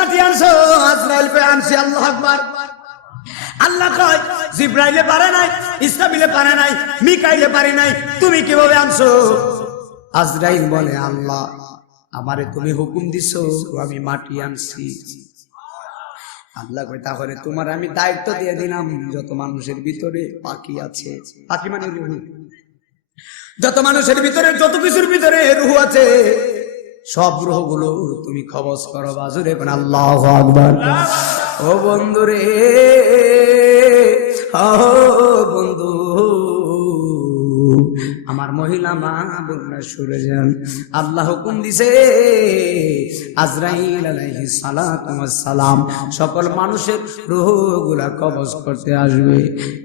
মাটি আনছো? আজরাইল কই আনছি। আল্লাহু আকবার। আল্লাহ কয় জিব্রাইলে পারে নাই, ইসরাফিলে পারে নাই, মিকাইলে পারে নাই, তুমি কিভাবে আনছো? আজরাইল বলে আল্লাহ আমারে তুমি হুকুম দিছো, আমি মাটি আনছি। আল্লাহ কয় তাহলে তোমার আমি দায়িত্ব দিয়ে দিলাম, যত মানুষের ভিতরে পাখি আছে, পাখি মানে রূহ, যত মানুষের ভিতরে যত কিছুর ভিতরে রূহ আছে, সব রূহগুলো তুমি কবজ করো। বাজুরে কোন আল্লাহু আকবার। ও বন্ধু রে, ও বন্ধু, আমার মহিলা মা বোনরা সরে যান। আল্লাহ হুকুম দিছে আজরাইল আলাইহিস সালাতু ওয়াস সালাম সকল মানুষের রূহগুলা কবজ করতে আসবে।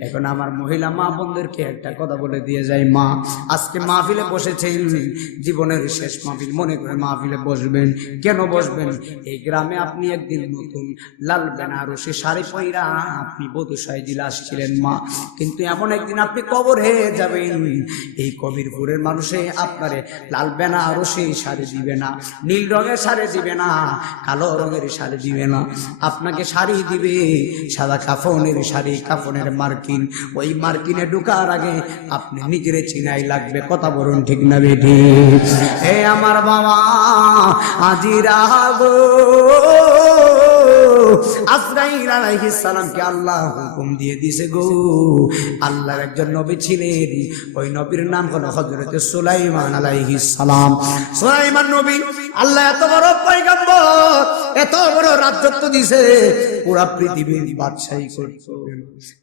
এখন আমার মহিলা মা বোনদেরকে একটা কথা বলে দিয়ে যাই, মা আজকে মাহফিলে বসেছেন, জীবনের শেষ মাহফিল মনে করে মাহফিলে বসবেন। কেন বসবেন? এই গ্রামে আপনি একদিন নতুন লাল বেনারসি শাড়ি পয়রা আপনি বধূ সাইজিল আসছিলেন মা, কিন্তু এমন একদিন আপনি কবর হয়ে যাবেন, এই কবিরপুরের মানুষে আপনারে লাল বেনারসি শাড়ি দিবে না, নীল রঙের শাড়ি দিবে না, কালো রঙের শাড়ি দিবে না, আপনাকে শাড়ি দিবে সাদা কাফনের শাড়ি, কাফনের মার্কিন। ওই মার্কিনে ঢোকার আগে আপনি নিজের চিনাই লাগবে। কথা বলুন ঠিক না বেঠি? হে আমার বাবা আজিরা গো, আজরাইল আলাইহিস সালামকে আল্লাহ হুকুম দিয়ে দিয়েছে গো। আল্লাহর একজন নবী ছিলেন, ওই নবীর নাম হলো হযরত সুলাইমান আলাইহিস সালাম। সুলাইমান নবী আল্লাহ এত বড় পয়গম্বর, এত বড় রাজত্ব দিয়েছে, পুরো পৃথিবীর বাদশাহী করতে।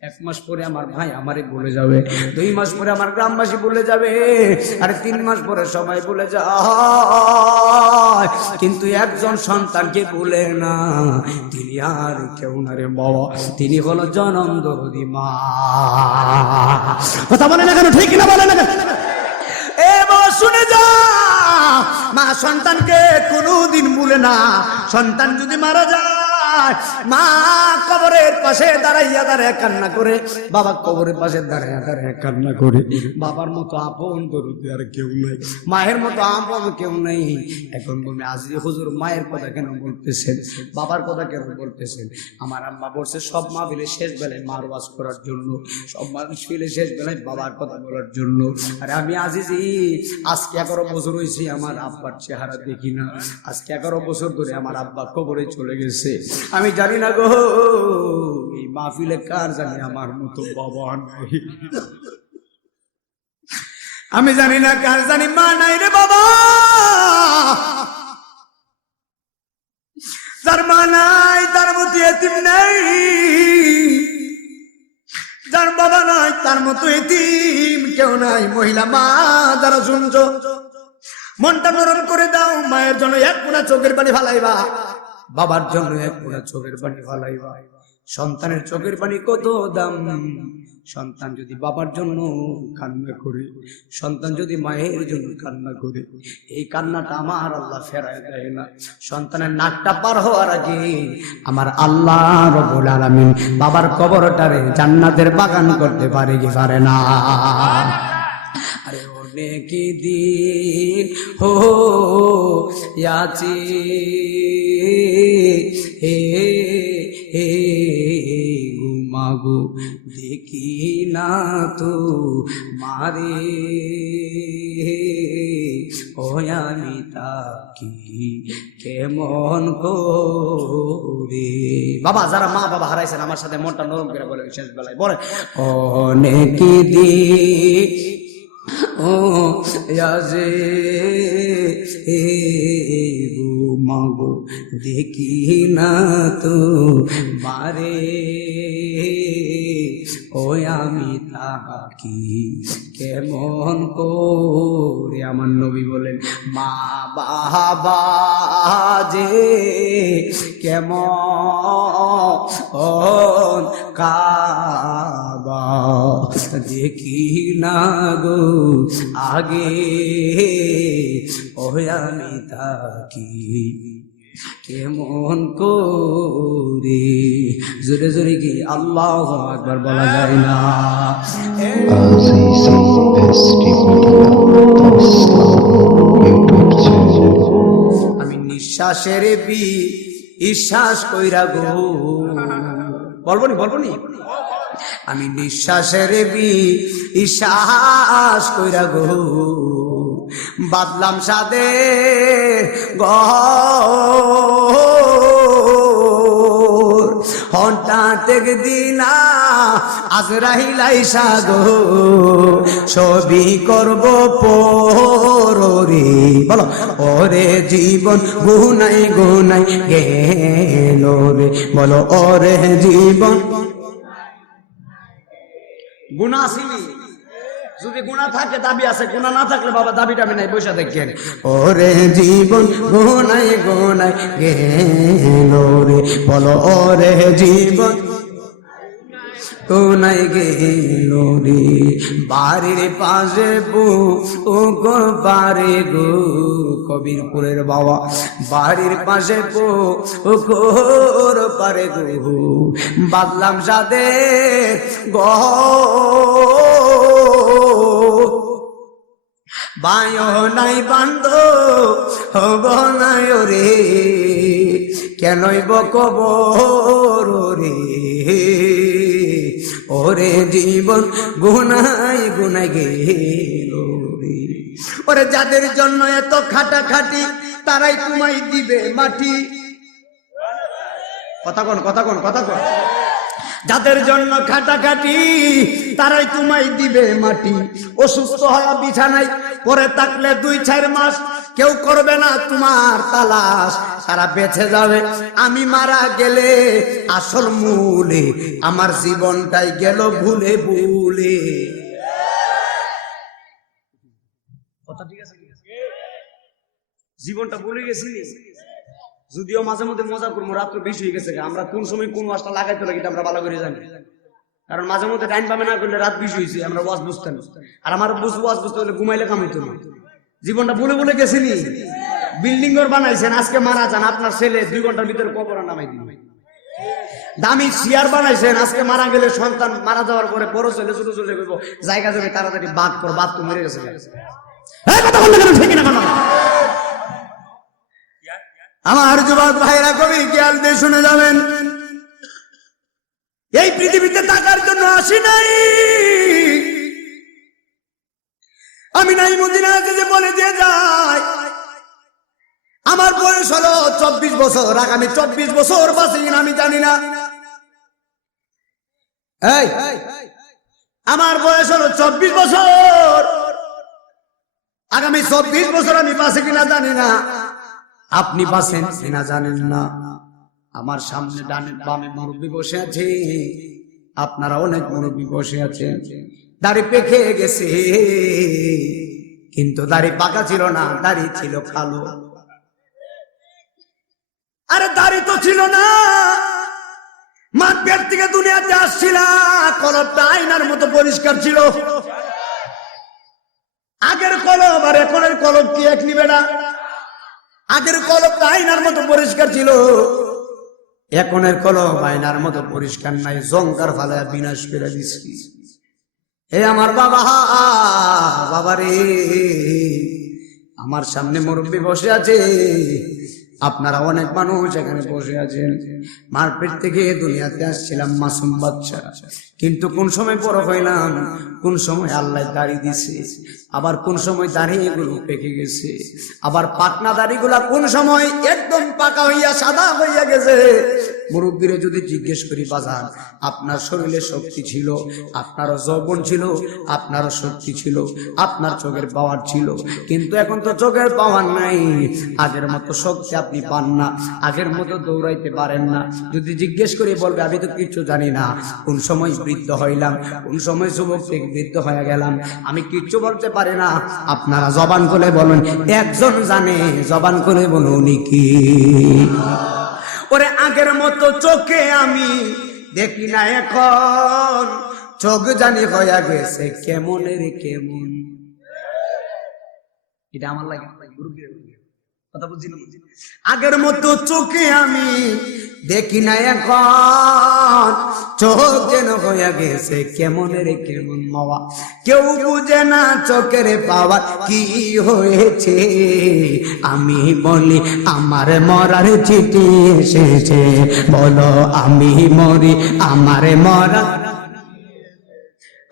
এক মাস পরে আমার ভাই আমারে ভুলে যাবে, 2 মাস পরে আমার গ্রামবাসী ভুলে যাবে, আর 3 মাস পরে সবাই ভুলে যায়, কিন্তু একজন সন্তানকে ভুলে না, তিনি আর কেউ না রে বাবা, তিনি হলো জনম দরদি মা। কথা বলে না কেন? ঠিক না বলে না কেন? এ বাবা শুনে যা, মা সন্তানকে কোনোদিন ভুলে না। সন্তান যদি মারা যায়, মা কবরের পাশে দাঁড়াইয়া দাঁড়ায় কান্না করে, বাবা কবরের পাশে দাঁড়াইয়া দাঁড়ায় কান্না করে। বাবার মতো আপন দরদি আর কেউ নাই, মায়ের মতো আপন কেউ নেই। এখন তুমি আজ হুজুর মায়ের কথা কেন বলতেছেন, বাবার কথা কেন বলতেছেন? আমার আম্মা বলছে সব মাহফিলে শেষ বেলায় মার ওয়াজ করার জন্য, সব মাহফিলে শেষ বেলায় বাবার কথা বলার জন্য। আর আমি আজিজি আজকে 11 বছর হয়েছি আমার আব্বার চেহারা দেখি না। আজকে 11 বছর ধরে আমার আব্বা কবরে চলে গেছে। আমি জানি না গো এই মাহফিলে কার জানি আমার মতো বাবা নাই, আমি জানি না কার জানি মা নাই রে বাবা। যার মা নাই তার মতো এতিম নাই, যার বাবা নাই তার মতো এতিম কেউ নাই। মহিলা মা যারা শুনছো, মনটা নরম করে দাও, মায়ের জন্য 1 ফোঁটা চোখের পানি ফালাইবা, বাবার জন্য 1 ফোঁটা চোখের পানি ফালাইবা। সন্তানের চোখের পানি কত দাম। সন্তান যদি বাবার জন্য কান্না করে, সন্তান যদি মায়ের জন্য কান্না করে, এই কান্নাটা আমার আল্লাহ ফেরায় দেয় না। সন্তানের নাকটা পার হওয়ার আগে আমার আল্লাহ রব্বুল আলামিন বাবার কবরটারে জান্নাতের বাগান করতে পারে কি পারে না? আরে অনেক দিন হো ইয়াছি হে হে গুমাগো দেখি না তো মারে, ও আমি তাকি কেমন করে। বাবা যারা মা বাবা হারাইছেন আমার সাথে মনটা নরম করে বলে শেষ বেলায় বলে অনেক দিন ও ইয়াজে মাগো দেখি না তো মারে, ও আমি তাকি কেমন করে। আমার নবী বলেন মা বাবা যে কেমন কাবা দেখি না গো আগে, ও আমি তাকি কেমন করে। জোরে জোরে কি আল্লাহু আকবার বলা যায় না? আমি নিঃশ্বাসের বিশ্বাস কইরা গো, বলবো নি আমি নিঃশ্বাসের বিশ্বাস কইরা গো বাদলাম সাদে হঠাৎ একদিনা আজরাইল আইসা গো সবই করব পরে, বলো ওরে জীবন গুনাই গুনাই গেল রে, বলো ওরে জীবন গুনাহ আসেনি। যদি গুনাহ থাকে দাবি আছে, গুনাহ না থাকলে বাবা দাবি টাবি নাই, বসে দেখেন। ওরে জীবন গুনাই গুনাই গেল রে, বলো ওরে জীবন গুনাই গেল রে। বাড়ির পাশে ও গো বাড়ি গো কবিরপুরের বাবা, বাড়ির পাশে ও গোর পারে গো বাদলাম সাদে বায়ো নাই বান্ধ হব নাই রে, কেনই বকবর রে, ওরে জীবন গুনাই গুনাই গেল রে। ওরে যাদের জন্য এত খাটাখাটি তারাই তোমায় দিবে মাটি, কথা কোন যাদের জন্য খাটাখাটি তারাই তোমায় দিবে মাটি। অসুস্থ হয়ে বিছানায় পরে থাকলে 2-4 মাস কেউ করবে না তোমার তালাশ, সারা বেঁচে যাবে। আমি মারা গেলে আসল মূলে আমার জীবনটাই গেল ভুলে ভুলে। কথা ঠিক আছে? জীবনটা ভুলে গেছি। যদিও মাঝে মধ্যে মজা করবো, রাত্র বেশি হয়ে গেছে, আমরা কোন সময় কোন ওয়াজটা লাগাইতে লাগে আমরা ভালো করে জানি, কারণ মাঝে মধ্যে টাইম পাবে না করলে রাত বেশি হয়েছে, আমরা ওয়াজ বুঝতাম। আর আমার ওয়াজ বুঝতে হলে ঘুমাইলে কামাইতো না। জীবনটা ভুলে ভুলে গেছিনি। বিল্ডিং ঘর বানাইছেন, আজকে মারা যান, আপনার ছেলে 2 ঘন্টার ভিতরে কবরে নামাই দিবে। দামি চেয়ার বানাইছেন, আজকে মারা গেলে সন্তান মারা যাওয়ার পরে বড় ছেলে ছোট ছেলে বলবো জায়গা যাবে তাড়াতাড়ি বাদ কর, বাদ তো মরে গেছে। আমার যুবক ভাইরা কবি খেয়াল দিয়ে শুনে যাবেন, এই পৃথিবীতে থাকার জন্য আসি নাই, আমি নাই মদিনা যে বলে দিয়ে যায়। আমার বয়স হলো 24 বছর, আগামী 24 বছর বাঁচি কিনা আমি জানি না। এই আমার বয়স হলো 24 বছর, আগামী 24 বছর আমি বাঁচি কিনা জানি না। আপনি বাঁচেন কিনা জানেন না। আমার সামনে ডানে বামে মুরব্বী বসে আছে, আপনারা অনেক মুরব্বী বসে আছেন। দাড়ি পেকে গেছে, কিন্তু দাড়ি পাকা ছিল না, দাড়ি ছিল কালো। আরে দাড়ি তো ছিল না, মা পেট থেকে দুনিয়াতে আসছিল, কলবটা আয়নার মতো পরিষ্কার ছিল। আগের কলব আর এখনের কলব কি এক নিবে না? আগের কলবটা আয়নার মতো পরিষ্কার ছিল, এখনের কলব আয়নার মতো পরিষ্কার নাই, জঙ্কার ফালায় বিনাশ করে দিছি। হে আমার বাবা রে, আমার সামনে মুরব্বী বসে আছে, আপনারা অনেক মানুষ এখানে বসে আছেন। মার পেট থেকে দুনিয়াতে আসছিলাম মাসুম বাচ্চা, কিন্তু কোন সময় বড় হইলাম, কোন সময় আল্লাহ দাড়ি দিছে, আবার কোন সময় দাড়ি এগুলো পেকে গেছে, আবার পাকনা দাড়িগুলা কোন সময় একদম পাকা হইয়া সাদা হইয়া গেছে। মুরব্বীরে যদি জিজ্ঞেস করি, বাজান আপনার শরীরে শক্তি ছিল, আপনারও যৌবন ছিল, আপনারও শক্তি ছিল, আপনার চোখের পাওয়ার ছিল, কিন্তু এখন তো চোখের পাওয়ার নাই, আগের মতো শক্তি আপনি পান না, আগের মতো দৌড়াইতে পারেন না। যদি জিজ্ঞেস করি বলবে আমি তো কিছু জানি না, কোন সময় বৃদ্ধ হইলাম, কোন সময় যুবক থেকে বৃদ্ধ হয়ে গেলাম, আমি কিচ্ছু বলতে পারি না। আপনারা জবান করে বলুন, একজন জানে, জবান করে বলুন কি? ওরে আগের মতো চোখে আমি দেখি না এখন, চোখ জানি হয়ে গেছে কেমনের কেমন। এটা আমার লাগে, কথা বুঝিনি? আগের মতো চোখে আমি দেখি না এখন, চোখ যেন হয়ে গেছে কেমনের কেমন মাওয়া। কেউ বুঝে না চোখের পাওয়া কি হয়েছে। আমি বলি আমার মরার চিঠি এসেছে, বলো আমি মরি আমার মরা।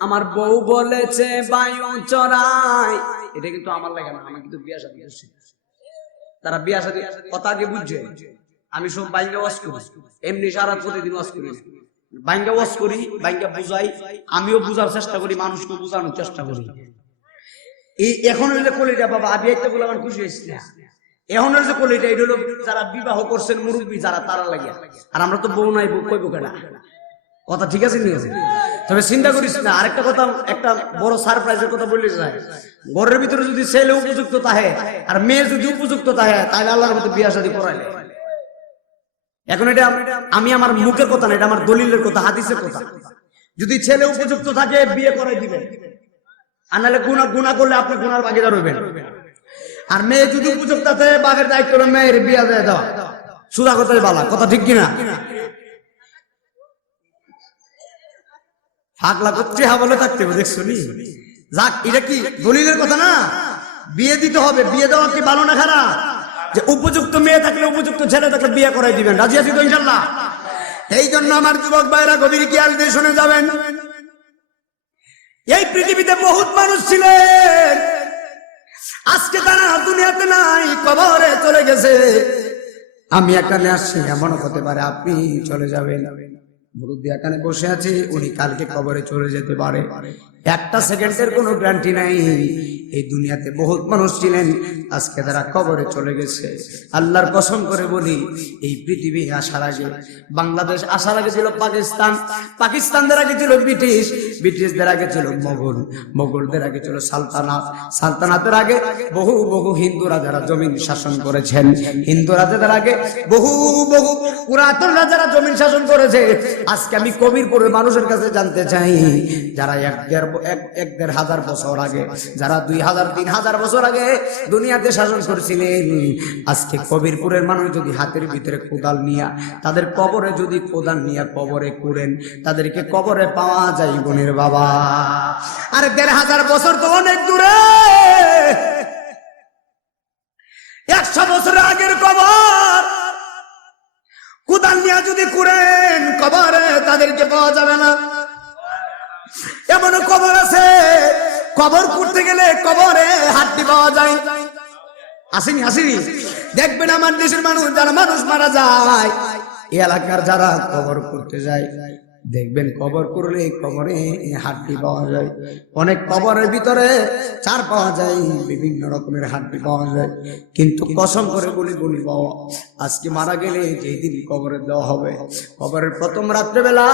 আমার বউ বলেছে বায়ু চড়াই, এটা কিন্তু আমার লাগে না, আমি কিন্তু বিয়া শাদী করছি। তারা বিয়া শাদী কথা আগে বুঝছে। আমি সব বাইঙ্গা ওয়াজ করি, এমনি সারা প্রতিদিন ওয়াজ করি, বাইঙ্গা ওয়াজ করি, বাইঙ্গা বুঝাই, আমিও বুঝার চেষ্টা করি, মানুষকে বোঝানোর চেষ্টা করি। এই এখন হইলে কলিটা বাবা আবি একটা বলে আমার খুশি হয়েছিল। এখন যে কলিটা এটা হলো যারা বিবাহ করছেন মুরব্বী যারা, তারা লাগিয়া। আর আমরা তো বউ নাই, বউ কইব কেনা কথা, ঠিক আছে নি? তবে চিন্তা করিস না, আরেকটা কথা, একটা বড় সারপ্রাইজের কথা বললে যায়। ঘরের ভিতরে যদি ছেলে উপযুক্ত থাকে আর মেয়ে যদি উপযুক্ত থাকে, তাহলে আল্লাহর মতো বিয়া শাদী করাইলে। এখন এটা আমি আমার মুখের কথা না, এটা আমার দলিলের কথা, হাদিসের কথা। যদি ছেলে উপযুক্ত থাকে বিয়ে করাই দিবেন, আর নাহলে গুনাহ করলে আপনি গুনার ভাগীদার হইবেন। আর মেয়ে যদি উপযুক্ত থাকে, বাঘের দায়িত্ব হলো মেয়ের বিয়া দিয়ে দেওয়া, সুদা কথাই বালা কথা, ঠিক কিনা? হাগলা করতে বলে থাকতে হবে, দেখছো নি? যাক, এটা কি দলিলের কথা না? বিয়ে দিতে হবে। বিয়ে দেওয়া কি ভালো না খারাপ? যে উপযুক্ত মেয়ে থাকলে, উপযুক্ত ছেলে থাকলে বিয়ে করাই দিবেন। রাজি আছি তো ইনশাল্লাহ? এই জন্য আমার যুবক ভাইরা গভীর খেয়াল দিয়ে শুনে যাবেন। এই পৃথিবীতে বহুত মানুষ ছিলেন, আজকে তারা দুনিয়াতে নাই, কবরে চলে গেছে। আমি এখানে আসছি, এমন হতে পারে আপনি চলে যাবেন। মুরব্বী এখানে বসে আছে, উনি কালকে কবরে চলে যেতে পারে। একটা সেকেন্ডের কোনো গ্যারান্টি নাই। এই দুনিয়াতে বহুত মানুষ ছিলেন, আজকে তারা কবরে চলে গেছে। আল্লাহর কসম করে বলি, এই পৃথিবী আসার আগে, বাংলাদেশ আসার আগে ছিল পাকিস্তান, পাকিস্তানদের আগে ছিল ব্রিটিশ, ব্রিটিশদের আগে ছিল মোগল, মোগলদের আগে ছিল সালতানাত, সালতানাতের আগে বহু বহু হিন্দু রাজারা জমিন শাসন করেছেন। হিন্দু রাজাদের আগে বহু বহু পুরাতন রাজারা জমিন শাসন করেছে। আজকে আমি কবিরপুরের মানুষের কাছে জানতে চাই, যারা এক দেড় হাজার বছর আগে, যারা 2000-3000 বছর আগে দুনিয়াতে শাসন করেছিলেন, আজকে কবিরপুরের মানুষ যদি হাতের ভিতরে কোদাল নিয়া, তাদের কবরে যদি কোদাল নিয়া কবরে কুড়েন, তাদেরকে কবরে পাওয়া যায় বোনের বাবা। আর 1500 বছর তো অনেক দূরে। 100 বছর আগের কবর কোদাল নিয়া যদি কুড়েন কবরে, তাদেরকে পাওয়া যাবে না। এমন কবর আছে, কবর করতে গেলে কবরে হাড্ডি পাওয়া যায়। আসেনি আসেনি? দেখবেন আমার দেশের মানুষ, যারা মানুষ মারা যায়, এই এলাকার যারা কবর করতে যায়, দেখবেন কবর করলে কবরে হাড্ডি পাওয়া যায়। অনেক কবরের ভিতরে চার পাওয়া যায়, বিভিন্ন রকমের হাড্ডি পাওয়া যায়। কিন্তু কসম করে বলি বাবা, আজকে মারা গেলে যেদিন কবরে দেওয়া হবে, কবরের প্রথম রাত্রেবেলা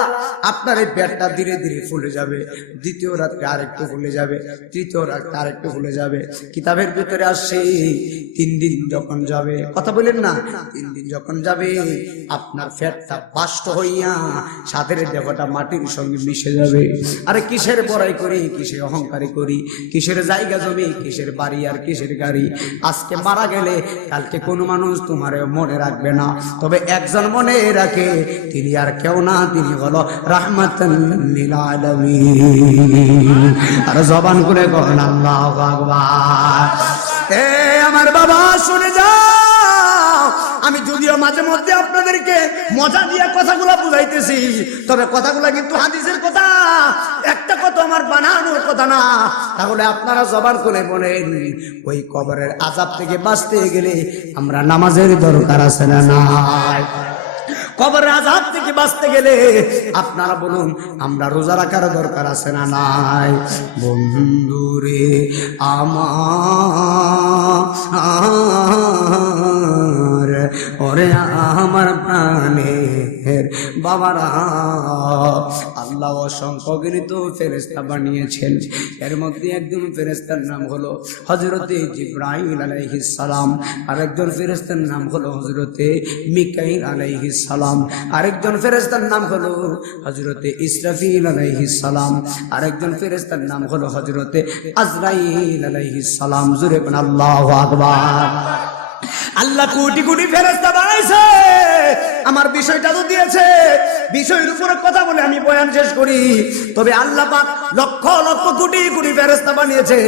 আপনার এই পেটটা ধীরে ধীরে ফুলে যাবে, দ্বিতীয় রাত্রে আরেকটু ফুলে যাবে, তৃতীয় রাত্রে আরেকটু ফুলে যাবে। কিতাবের ভিতরে আসছে 3 দিন যখন যাবে, কথা বলেন না, 3 দিন যখন যাবে, আপনার পেটটা বাষ্ট হইয়া সাথের দেহটা মাটির সঙ্গে মিশে যাবে। আরে কিসের বড়াই করি, কিসের অহংকারী করি, কিসের জায়গা জমি, কিসের বাড়ি আর কিসের গাড়ি। আজকে মারা গেলে কালকে কোনো মানুষ তোমার মনে রাখবে না, তবে একজন মনে রাখে, তিনি আর কেউ না, তিনি হলো রাহমাতাল লিল আলামিন। আর জবান করে বলেন আল্লাহু আকবার। এ আমার বাবা শুনে যাও, আমি যদিও মাঝে মধ্যে আপনাদেরকে মজা দিয়ে কথাগুলো বুঝাইতেছি, তবে কথাগুলো কিন্তু হাদিসের কথা, একটা কথা আমার বানানোর কথা না। তাহলে আপনারা জবান করে বলেন, ওই কবরের আযাব থেকে বাঁচতে গেলে আমরা নামাজের দরকার আছে না নাই? কবরের আযাব থেকে বাঁচতে গেলে আপনারা বলুন, আমরা রোজা রাখার দরকার আছে না নাই? বন্ধুরে আমার, ওরে আমার প্রাণের বাবারা, আল্লাহ অসংখ্য গণিত ফেরেশতা বানিয়েছেন। এর মধ্যে একজন ফেরেশতার নাম হলো হযরতে জিবরাইল আলাইহিস সালাম, আরেকজন ফেরেশতার নাম হলো হযরতে মিকাইল আলাইহিস সালাম, আরেকজন ফেরেশতার নাম হলো হযরতে ইসরাফিল আলাইহিস সালাম, আরেকজন ফেরেশতার নাম হলো হযরতে আজরাইল আলাইহিস সালাম। জোরে বলেন আল্লাহু আকবার। আল্লাহ কোটি কোটি ফেরেশতা বানাইছে, আমার বিষয়টা তো দিয়েছে, বিষয়ের উপরে কথা বলে আমি বয়ান শেষ করি। তবে আল্লাহ পাক লক্ষ লক্ষ কোটি কোটি ফেরেশতা বানিয়েছে,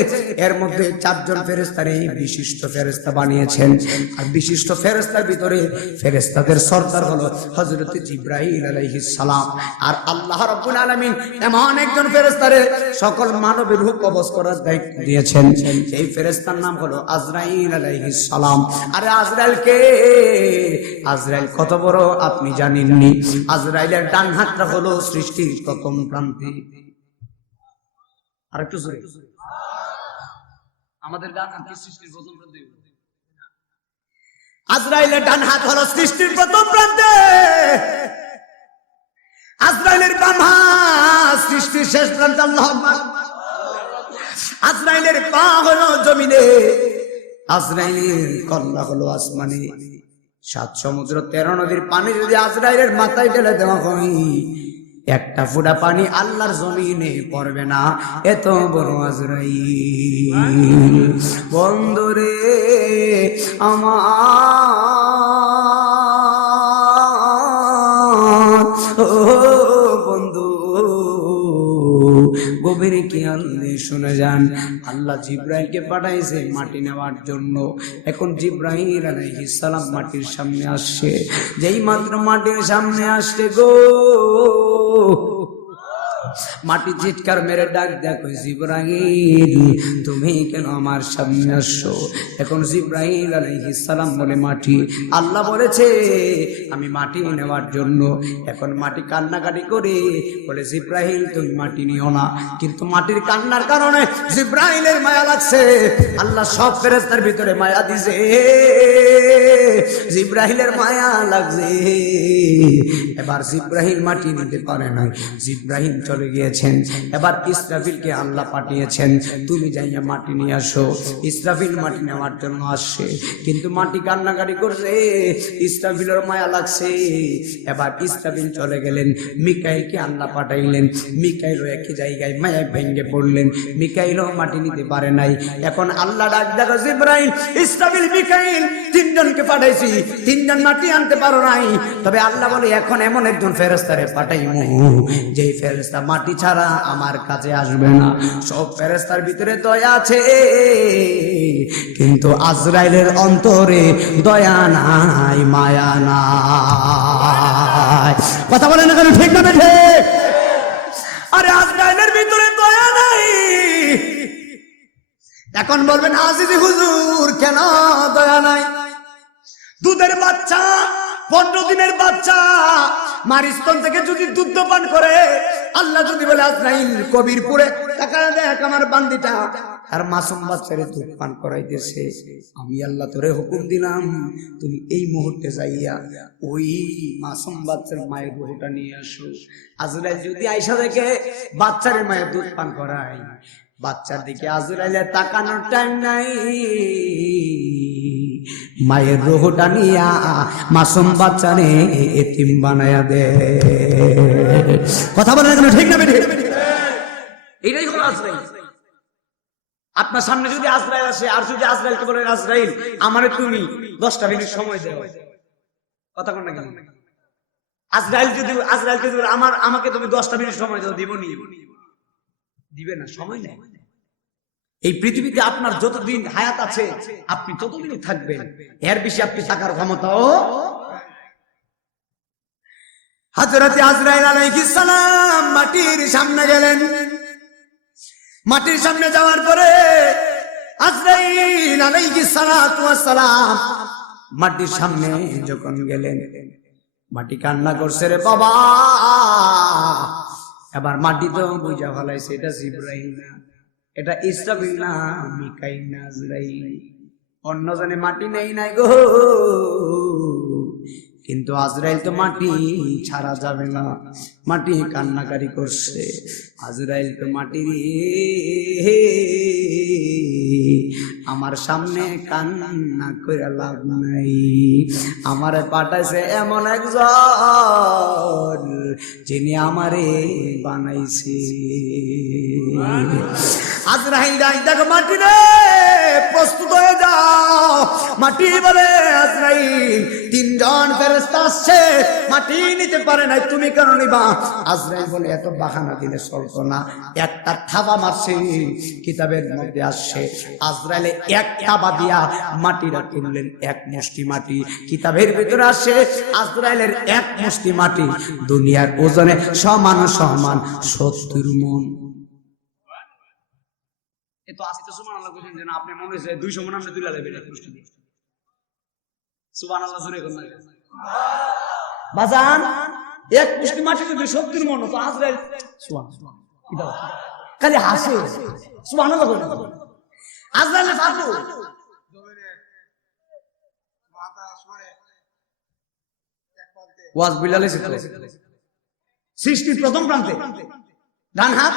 এর মধ্যে 4 জন ফেরেশতারে বিশিষ্ট ফেরেশতা বানিয়েছেন। আর বিশিষ্ট ফেরেশতার ভিতরে ফেরেশতাদের সর্দার হলো হযরত জিবরাইল আলাইহিস সালাম। আর আল্লাহ রাব্বুল আলামিন এমন একজন ফেরেশতারে সকল মানবের রূহ কবজ করার দায়িত্ব দিয়েছেন, এই ফেরেশতার নাম হলো আজরাইল আলাইহিস সালাম। আরে আজরাইল কে? আজরাইল কত বড় আপনি জানেননি? আজরাইলের ডান হাতটা হলো সৃষ্টির প্রথম প্রান্তে। আর একটু জোরে, আমাদের ডান হাত সৃষ্টির প্রথম প্রান্তে। আজরাইলের ডান হাত হলো সৃষ্টির প্রথম প্রান্তে, আজরাইলের বাম হাত সৃষ্টির শেষ প্রান্তে। আল্লাহু আকবার। আজরাইলের পা হলো জমিনে, আজরাইলের কল্লা হলো আসমানে। 7 সমুদ্র 13 নদীর পানি যদি আজরাইলের মাথায় ঢেলে দেওয়া হয়, একটা ফোঁটা পানি আল্লাহর জমিনে পড়বে না, এত বড় আজরাইল। বন্ধুরে আমার, ও বন্ধু গভীর খেয়াল দিয়ে শুনে যান, আল্লাহ জিবরাইলকে পাঠাইছে মাটি নেওয়ার জন্য। এখন জিবরাইল আলাইহিস সালাম মাটির সামনে আসছে, যেই মাত্র মাটির সামনে আসছে গো, মাটি চিৎকার মেরে ডাক দেখো, জিবরাইল তুমি কেন আমার সামনে আসছো? এখন জিবরাইল আলাইহিস সালাম বলে মাটি, আল্লাহ বলেছে আমি মাটি নেওয়ার জন্য। এখন মাটি কান্নাকাটি করে বলে জিবরাইল তুমি মাটি নিও না। কিন্তু মাটির কান্নার কারণে জিবরাইলের মায়া লাগছে, আল্লাহ সব ফেরেশতার ভিতরে মায়া দিছে, জিবরাইলের মায়া লাগছে। এবার জিবরাইল মাটি নিতে পারে না, জিবরাইল চলে গিয়েছেন। এবার ইসরাফিলকে আল্লাহ পাঠিয়েছেন, তুমি যাইয়া মাটি নিয়ে আসো। ইসরাফিল মাটি নেওয়ার জন্য আসছে, কিন্তু মাটি কান্নাকাটি করছে, ইসরাফিলের মায়া লাগছে। এবার ইসরাফিল চলে গেলেন, মিকাইলকে আল্লাহ পাঠাইলেন। মিকাইলও একই জায়গায় মায়া ভেঙে পড়লেন, মিকাইলও মাটি নিতে পারে নাই। এখন আল্লাহ ডাক দেখো, জিবরাইল ইসরাফিল মিকাইল 3 জনকে পাঠাইছি, 3 জন মাটি আনতে পারো নাই। তবে আল্লাহ বলে এখন এমন একজন ফেরেশতারে পাঠাইমু, যেই ফেরেশতা মাটি ছাড়া আমার কাছে আসবে না। সব ফেরেশতার ভিতরে দয়া আছে, কিন্তু আজরাইলের অন্তরে দয়া নাই, মায়া নাই। কথা বলে না কেন? ঠিক না বেঠে? আরে আজরাইলের ভিতরে দয়া নাই। এখন বলবেন আজিজি হুজুর কেন দয়া নাই? দুধের বাচ্চা, 15 দিনের বাচ্চা মার স্তন থেকে যদি দুধ পান করে, আল্লাহ যদি বলে আজরাইল কবিরপুরে টাকা দেখ আমার বান্দিটা আর মাসুম বাচ্চারে দুধ পান করাইতেছে, আমি আল্লাহ তোরে হুকুম দিলাম তুমি এই মুহূর্তে যাইয়া ওই মাসুম বাচ্চার মায়ের রূহটা নিয়ে আসো। আজরাইল যদি আয়সা দেখে বাচ্চারে মায়ের দুধ পান করায়, বাচ্চার দিকে আজরাইলের তাকানোর টাইম নাই, মায়ের রূহটা নিয়া মাসুম বাচ্চারে এতিম বানায়া দে। কথা বলেন কেন? ঠিক না বেঠিক? এটাই হলো আজরাইল। আপনার সামনে যদি আজরাইল আসে, আর যদি আজরাইলকে বলেন আজরাইল আমারে তুমি 10টা মিনিট সময় দাও, কথা কোন না কেন? আজরাইলকে যদি আমাকে তুমি 10টা মিনিট সময় দাও, দিব নি? দিবে না, সময় নেই। এই পৃথিবীতে আপনার যতদিন হায়াত আছে আপনি ততদিনই থাকবেন, এর বেশি আপনি থাকার ক্ষমতাও। হযরত আজরাইল আলাইহিস সালাম মাটির সামনে গেলেন। মাটির সামনে যাওয়ার পরে আজরাইল আলাইহিস সালাতু ওয়াস সালাম মাটির সামনে যখন গেলেন, মাটি কান্না করছে, রে বাবা। এবার মাটি তো বুঝা ফেলাইছে এটা জিবরাইল না, এটা ইসরাফিল না, মিকাইল না, আজরাইল। অন্য জনে মাটি নেই নাই গো, কিন্তু আজরাইল তো মাটি ছাড়া যাবে না, মাটি কান্নাকারি করছে। আজরাইল তো মাটি আমার সামনে কান্না করে লাভ নাই, আমারে পাঠাইছে এমন একজন যিনি আমারে বানাইছে। আজরাইল ডাক দেখো, মাটি রে প্রস্তুত হয়ে যাও, মাটি বলে আজরাইল, তিনজন ফেরেশতা আসছে, মাটি নিতে পারে নাই, তুমি কেন নিবা? আজরাইল বলে এত বাহানা দিলে চলতো না, একটা থাবা মারছে। কিতাবের মধ্যে আসছে আজরাইলে এক থাবা দিয়া মাটিরা তুললেন এক মুষ্টি মাটি। কিতাবের ভিতরে আসছে আজরাইলের এক মুষ্টি মাটি দুনিয়ার ওজনে সমান সমান 70 মণ। এত আস্তে সুবহানাল্লাহ কইছেন যে না আপনি মনে হইছে 200 মণ আপনি তুলে নেবেন এক মুষ্টি দিয়ে। সুবহানাল্লাহ জোরে করুন বাজান, এক মুষ্টি মাটি যদি 70 মণ তো আজরাইল সুবহানাল্লাহ খালি হাসে সুবহানাল্লাহ বলে আজরাইল ফাতু ওয়াজ বিলালে সৃষ্টির প্রথম প্রান্তে ডান হাত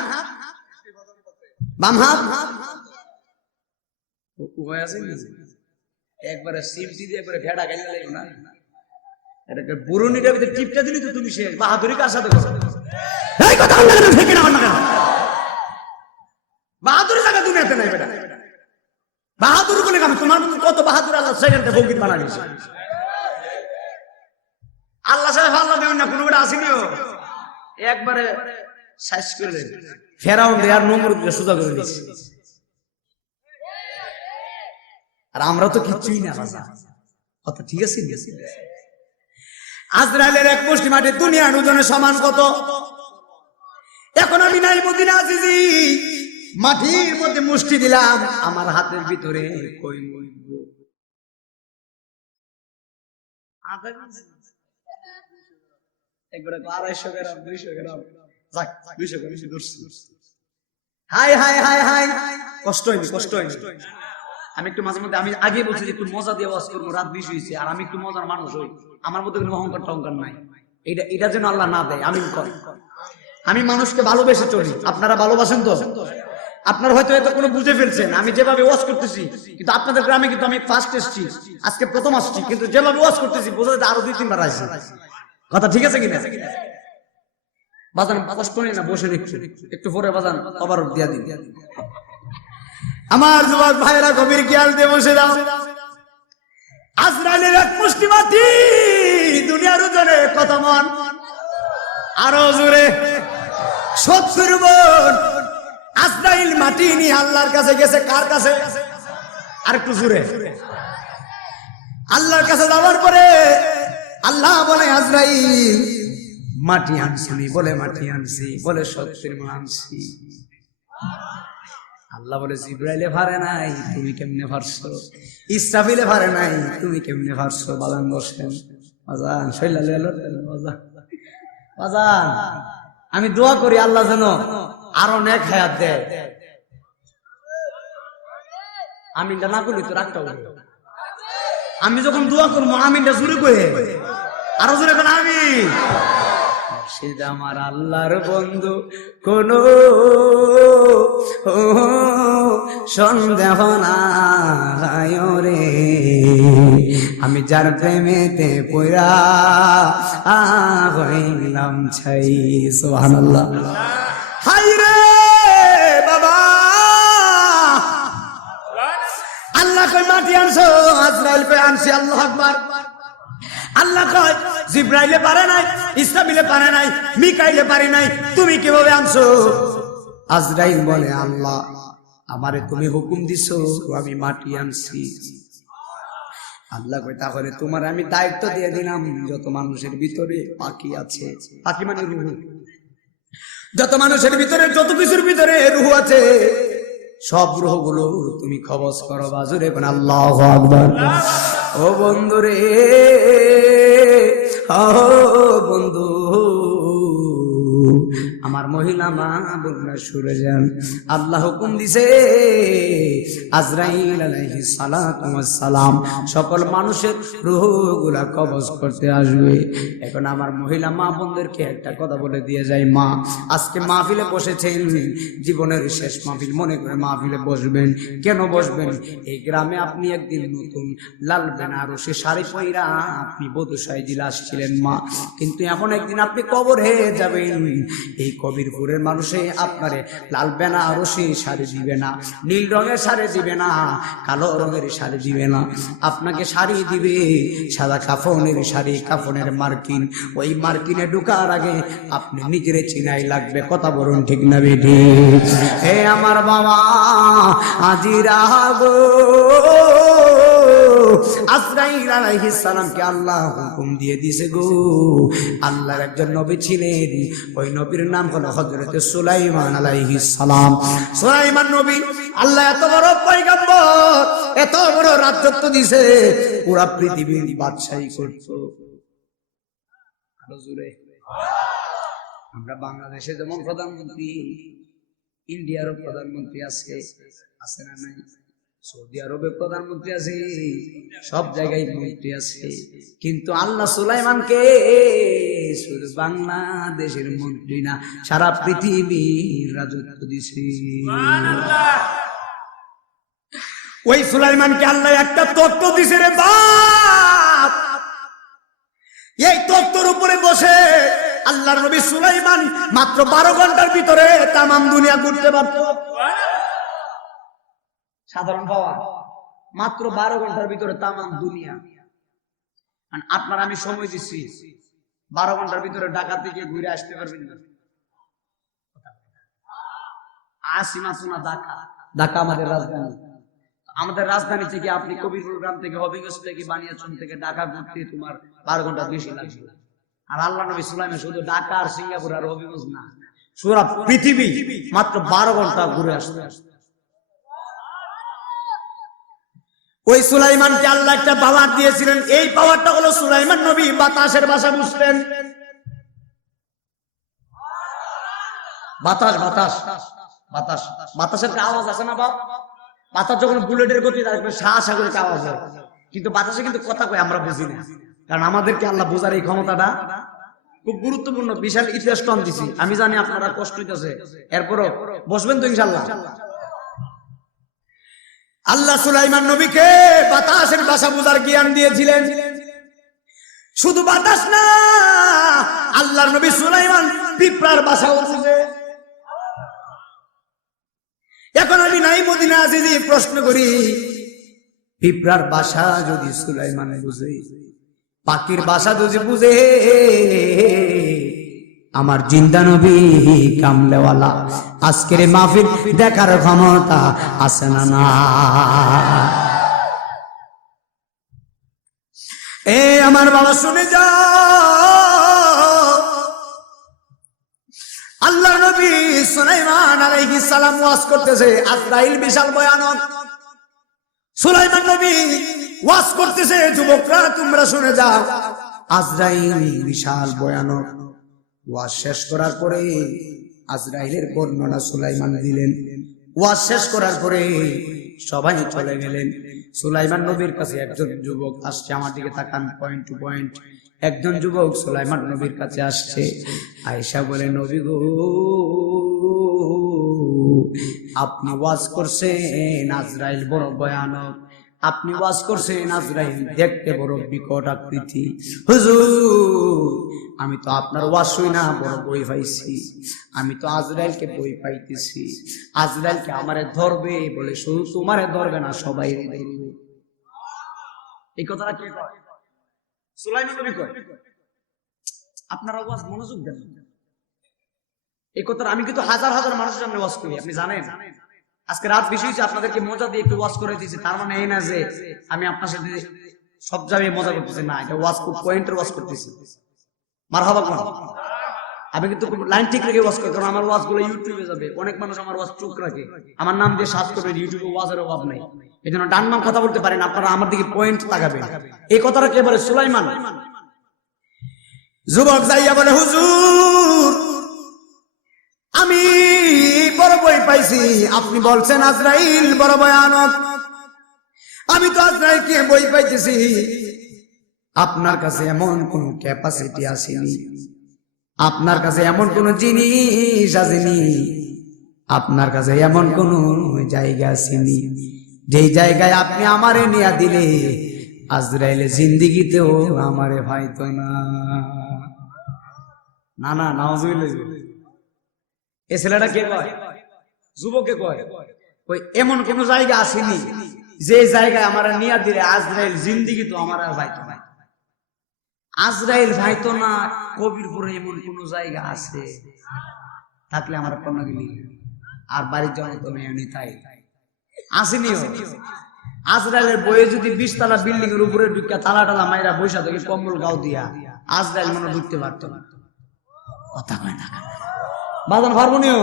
বাম হাত উভয় আছে একবারে সিমটি দিয়ে একবারে ফেড়া গাইলে লাগবে না, এটাকে বুরুনিটার ভিতরে টিপটা দিলি তো তুমি শেষ। বাহাদুরি কার সাথে করো? এই কথা আমরা কেন ফেঁকে না কেন? বাহাদুরি জায়গা দুনিয়াতে নাই বেটা। বাহাদুর বলে আমি তোমার কত বাহাদুর আল্লাহ সেকেন্ডে ফকির বানা দিয়েছে। আল্লাহ সাহেব আল্লাহ দেবেন না কোনো বেটা আসেনিও একবারে শেষ করে দেবে। ফেরাউন আর নম্বর সোজা করে দিয়েছে। আর আমরা তো কিচ্ছুই না কত ঠিক আছে। আজরাইলের এক মুষ্টি মাটি দুনিয়ার ওজনে সমান কত? এখন আমি নাই মদিনা আজিজি মাটির মধ্যে মুষ্টি দিলাম, আমার হাতের ভিতরে কই একবারে 250 গ্রাম 200 গ্রাম 200 গ্রাম ধরছি। হাই হাই হাই হাই কষ্ট হয়নি। আমি একটু মাঝে মধ্যে আমি আগে বলছি যে একটু মজা দিয়ে ওয়াজ করবো, রাত 20 হয়েছে আর আমি একটু মজার মানুষ হই, আমার মধ্যে কোনো অহংকার টহংকার নাই। এটা যেন আল্লাহ না দেয়। আমি মানুষকে ভালোবেসে চলি, আপনারা ভালোবাসেন তো? আপনারা হয়তো এত কোনো বুঝে ফেলছেন আমি যেভাবে ওয়াজ করতেছি, কিন্তু আপনাদের গ্রামে কিন্তু আমি ফার্স্ট এসেছি, আজকে প্রথম আসছি, কিন্তু যেভাবে ওয়াজ করতেছি বোঝা যায় আরো 2-3 বার আসছি। কথা ঠিক আছে কিনা? বাজান কষ্ট নেই না, বসে একটু পরে বাজান আবার দিয়া দিন। আমার যুবক ভাইরা গভীর খেয়াল দিয়ে বসে যাও। আজরাইলের এক মুষ্টি মাটি দুনিয়ার ওজনে কত মণ? আরো জোরে 70 মণ। আজরাইল মাটি নিয়ে আল্লাহর কাছে গেছে। কার কাছে? আর একটু জোরে। আল্লাহর কাছে যাওয়ার পরে আল্লাহ বলে আজরাইল মাটি আনছি বলে মাটি আনছি বলে 70 মণ আনছি। আল্লাহ বলে জিবরাইলে পারে নাই, তুমি কেমনে পারছো? ইসরাফিলে পারে নাই, তুমি কেমনে পারছো? বাজান বসেন বাজান বাজান, আমি দোয়া করি আল্লাহ যেন আরো নেক হায়াত দেয়। আমিনটা না করলি তো রাগটা হবে। আমি যখন দোয়া করবো আমিনটা জোরে কয়ে আরো জোরে কেন আমি সেটা আমার আল্লাহর বন্ধু কোন সন্দেহ নাই রে, আমি যার প্রেমেতে পড়া হইলাম ছাই। সুবহানাল্লাহ। হাই রে বাবা, আল্লাহ কই মাটি আনছো, আজরাইল কই আনছি। আল্লাহু আকবার। আল্লাহ কয় জিবরাইলে পারে নাই, ইসরাফিলে পারে নাই, মিকাইলে পারে নাই, তুমি কিভাবে আনছো? আজরাইল বলে আল্লাহ আমারে তুমি হুকুম দিছো, আমি মাটি আনছি। আল্লাহ কয় তাহলে তোমার আমি দায়িত্ব দিয়ে দিলাম, যত মানুষের ভিতরে পাখি আছে, পাখি মানে রূহ, যত মানুষের ভিতরে যত কিছুর ভিতরে রূহ আছে সব রূহগুলো তুমি কবজ করো। বাজুরে কোন আল্লাহু আকবার। ও বন্ধু রে, ও বন্ধু, আমার মহিলা মা বোনরা শুনে যান, আল্লাহ হুকুম দিছে আজরাইল আলাইহিস সালাতু ওয়াস সালাম সকল মানুষের রূহগুলা কবজ করতে আসবে। এখন আমার মহিলা মা বোনদেরকে একটা কথা বলে দিয়ে যাই, মা আজকে মাহফিলে বসেছেন, জীবনের শেষ মাহফিল মনে করে মাহফিলে বসবেন। কেন বসবেন? এই গ্রামে আপনি একদিন নতুন লাল বেনারসি শাড়ি পরা আপনি বধূ সাইজিলা আসছিলেন মা, কিন্তু এমন একদিন আপনি কবর হয়ে যাবেন। এই কবিরপুরের মানুষে আপনারে লাল বেনারসি শাড়ি দিবে না, নীল রঙের শাড়ি দিবে না, কালো রঙের শাড়ি দিবে না, আপনাকে শাড়ি দিবে সাদা কাফনের শাড়ি, কাফনের মার্কিন। ওই মার্কিনে ঢোকার আগে আপনি নিজের চিনাই লাগবে। কথা বলুন ঠিক না বেঠি? হে আমার বাবা আজিরা গো, আজরাইল আলাইহিস সালামকে আল্লাহ হুকুম দিয়ে দিয়েছে গো। আল্লাহর একজন নবী ছিলেন, ওই নবীর নাম হলো হযরত সুলাইমান আলাইহিস সালাম। সুলাইমান নবী আল্লাহ এত বড় পয়গম্বর, এত বড় রাজত্ব দিয়েছে, পুরো পৃথিবীর বাদশাহী করতো। আমরা বাংলাদেশে যেমন প্রধানমন্ত্রী, ইন্ডিয়ারও প্রধানমন্ত্রী আছে, আছে না নাই? সৌদি আরবে প্রধানমন্ত্রী আছে, সব জায়গায় মন্ত্রী আছে, কিন্তু আল্লাহ সুলাইমানকে শুধু বাংলাদেশের মন্ত্রী না, সারা পৃথিবীর রাজত্ব দিছে। ওই সুলাইমানকে আল্লাহ একটা তত্ত্ব দিছে রে বাপ। এই তত্ত্বের উপরে বসে আল্লাহর নবী সুলাইমান মাত্র 12 ঘন্টার ভিতরে তামাম দুনিয়া ঘুরতে পারত। সাধারণ পাওয়া, মাত্র 12 ঘন্টার ভিতরে তামাম দুনিয়া। আপনার আমি সময় দিচ্ছি, 12 ঘন্টার ভিতরে ঢাকা থেকে ঘুরে আসতে পারবেন না। আসিমাসুনা ঢাকা, ঢাকা আমাদের রাজধানী। আমাদের রাজধানী থেকে আপনি কবিরপুর গ্রাম থেকে, হবিগঞ্জ থেকে, বানিয়াচং থেকে ঢাকা ঘুরতে তোমার 12 ঘন্টা বেশি লাগবে। আর আল্লাহ নবী সুলাইমান শুধু ঢাকা আর সিঙ্গাপুর আর হবিগঞ্জ না, পুরা পৃথিবী মাত্র 12 ঘন্টা ঘুরে আসতে। ওই সুলাইমানকে আল্লাহ একটা পাওয়ার দিয়েছিলেন। এই পাওয়ারটা হলো সুলাইমান নবী বাতাসের ভাষা বুঝতেন। বাতাস বাতাস বাতাস, বাতাসের একটা আওয়াজ আছে না বাপ? বাতাস যখন বুলেটের গতি থাকবে শাহ শাহ করে আওয়াজ হয়, কিন্তু বাতাসে কিন্তু কথা কয় আমরা বুঝি না, কারণ আমাদেরকে আল্লাহ বোঝার এই ক্ষমতাটা খুব গুরুত্বপূর্ণ। বিশাল ইতিহাস টন দিছি, আমি জানি আপনারা কষ্ট হইতেছে, এরপরও বসবেন তো ইনশাল্লাহ। আল্লাহ সুলাইমান নবীকে বাতাসের ভাষা বোঝার জ্ঞান দিয়েছিলেন। শুধু বাতাস না, আল্লাহর নবী সুলাইমান পিঁপড়ার ভাষাও বুঝে। এখন আমি নাই মদিনা আজিজি প্রশ্ন করি, পিঁপড়ার ভাষা যদি সুলাইমান বুঝে, পাখির ভাষা যদি বুঝে, আমার জিন্দা নবী কামলেওয়ালা আজকের মাহফিল দেখার ক্ষমতা আছে না? না। এ আমার বাবা শুনে যাও, আল্লাহ নবী সুলাইমান আলাইহিস সালাম ওয়াজ করতেছে, আজরাইল বিশাল ভয়ানক। সুলাইমান নবী ওয়াজ করতেছে, যুবকরা তোমরা শুনে যাও, আজরাইল বিশাল ভয়ানক। ওয়াজ শেষ করার পরে আজরাইলের বর্ণনা সুলাইমান দিলেন। ওয়াজ শেষ করার পরে সবাই চলে গেলেন। সুলাইমান নবীর কাছে একজন যুবক আসছে, আমার দিকে তাকান পয়েন্ট টু পয়েন্ট। একজন যুবক সুলাইমান নবীর কাছে আসছে, আয়েশা বলে, নবী গো, আপনি ওয়াজ করছেন আজরাইল বড় ভয়ানক, আপনি ওয়াজ করছেন আজরাইল দেখতে বড় বিকট আকৃতি। হুজুর, আমি তো আপনার ওয়াজ শুই না বড় বই পাইছি, আমি তো আজরাইলকে বই পাইতেছি। আজরাইলকে আমারে ধরবে বলে, শুধু তোমারে ধরবে না, সবাই ধরবে। এই কথাটা কে কয়? সুলাইমান নবী কয়। আপনারা ওয়াজ মনোযোগ দেন। এই কথাটা আমি কিন্তু হাজার হাজার মানুষের সামনে ওয়াজ করি, আপনি জানেন। আজকে রাত বেশি হয়েছে, আপনাদেরকে মজা দিয়ে একটু ওয়াজ করে দিয়েছি, তার মানে এই না যে আমি আপনার সাথে সব জায়গায় মজা করতেছি, না, এটা ওয়াজ খুব পয়েন্টের ওয়াজ করতেছি। মারহাবা কোন, আমি কিন্তু লাইন ঠিক রেখে ওয়াজ করি, কারণ আমার ওয়াজ গুলো ইউটিউবে যাবে, অনেক মানুষ আমার ওয়াজ চুপ রাখে, আমার নাম দিয়ে সার্চ করবে, ইউটিউবে ওয়াজের অভাব নাই, এই জন্য ডান বাম কথা বলতে পারেন, আপনারা আমার দিকে পয়েন্ট লাগাবেন। এই কথাটা কে বলে? সুলাইমান। যুবক যাইয়া বলে, হুজুর, আমি বড় বই পাইছি, আপনি বলছেন আজরাইল বড় ভয়ানক, আমি তো আজরাইলকে বই পাইতেছি, আপনার কাছে এমন কোন ক্যাপাসিটি আসেনি, আপনার কাছে এমন কোন জিনিস আসেনি, আপনার কাছে এমন কোন জায়গা আসেনি যেই জায়গায় আপনি আমারে নিয়ে দিলে আজরাইলে জিন্দিগিতেও আমারে হয়তো না। না না, নাউজুবিল্লাহ। এ ছেলেটা কে কয়? যুবকে কয়। ওই এমন কোন জায়গা আসেনি যে জায়গায় আমার নিয়া দিলে আজরাইল জিন্দিগি তো আমার আর ভাইতো না। আজরাইল ভাইতো না। কবিরপুরে এমন কোন জায়গা আছে থাকলে আমার কোন গেলি আর বাড়ির জন্য তো মেয়ে তাই আসেনিও। আজরাইলের বইয়ে যদি 20 তলা বিল্ডিং এর উপরে ঢুকে তালা টালা মাইরা বৈশা থেকে কম্বল গাও দিয়া আজরাইল মনে ঢুকতে পারতো না। কথা কয় না বাজান হারমোনিও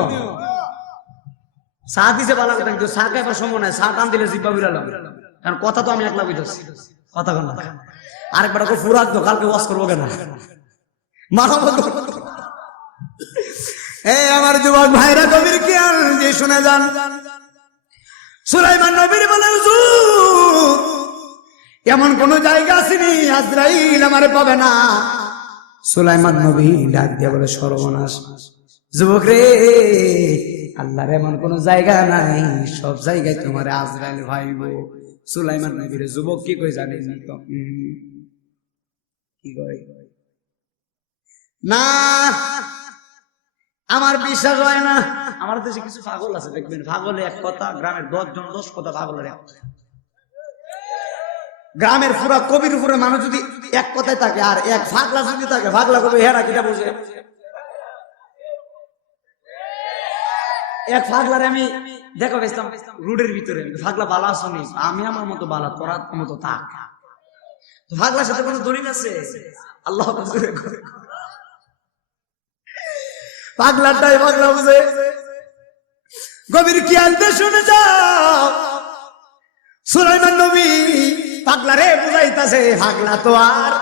চা দিছে বালা কথা, কিন্তু চা খাইবার সময় নাই। চা টান দিলে জিব্বা বিলালাম, কারণ কথা তো আমি একলা বুঝতেছি। কথা কন না আরেকবার ফুরাক তো কালকে ওয়াশ করবো কেন আমার যুবক ভাইরা কবির কি যে শুনে যান। সুলাইমান নবীর বলে হুজুর এমন কোন জায়গা আসেনি আজরাইল আমারে পাবে না। সুলাইমান নবী ডাক দিয়ে বলে সর্বনাশ যুবক রে, আল্লাহর এমন কোন জায়গা নাই, সব জায়গায় তোমার আজরাইল ভাইব। সুলাইমান নবীর যুবক কি কই জানেন তো? কি কয় না আমার বিশ্বাস হয় না। আমার দেশে কিছু পাগল আছে দেখবেন, পাগলে এক কথা, গ্রামের 10 জন 10 কথা পাগলের এক কথা। গ্রামের পুরা কবির উপরে মানুষ যদি এক কথায় থাকে আর এক ফাগলা যদি থাকে, ফাগলা কবি হেরা কিটা বুঝে। এক ফাগলারে আমি দেখো বেসতাম রোডের ভিতরে, ফাগলা বালা শুনি আমি আমার মতো বালা তোরা মতো থাক। তো ফাগলার সাথে কোনো দলিল আছে? আল্লাহ পাগলাটাই পাগলা বুঝে। গভীর কি আনতে শুনে যাও সুলাইমান নবী পাগলারে বুঝাইতাছে, পাগলা তো আর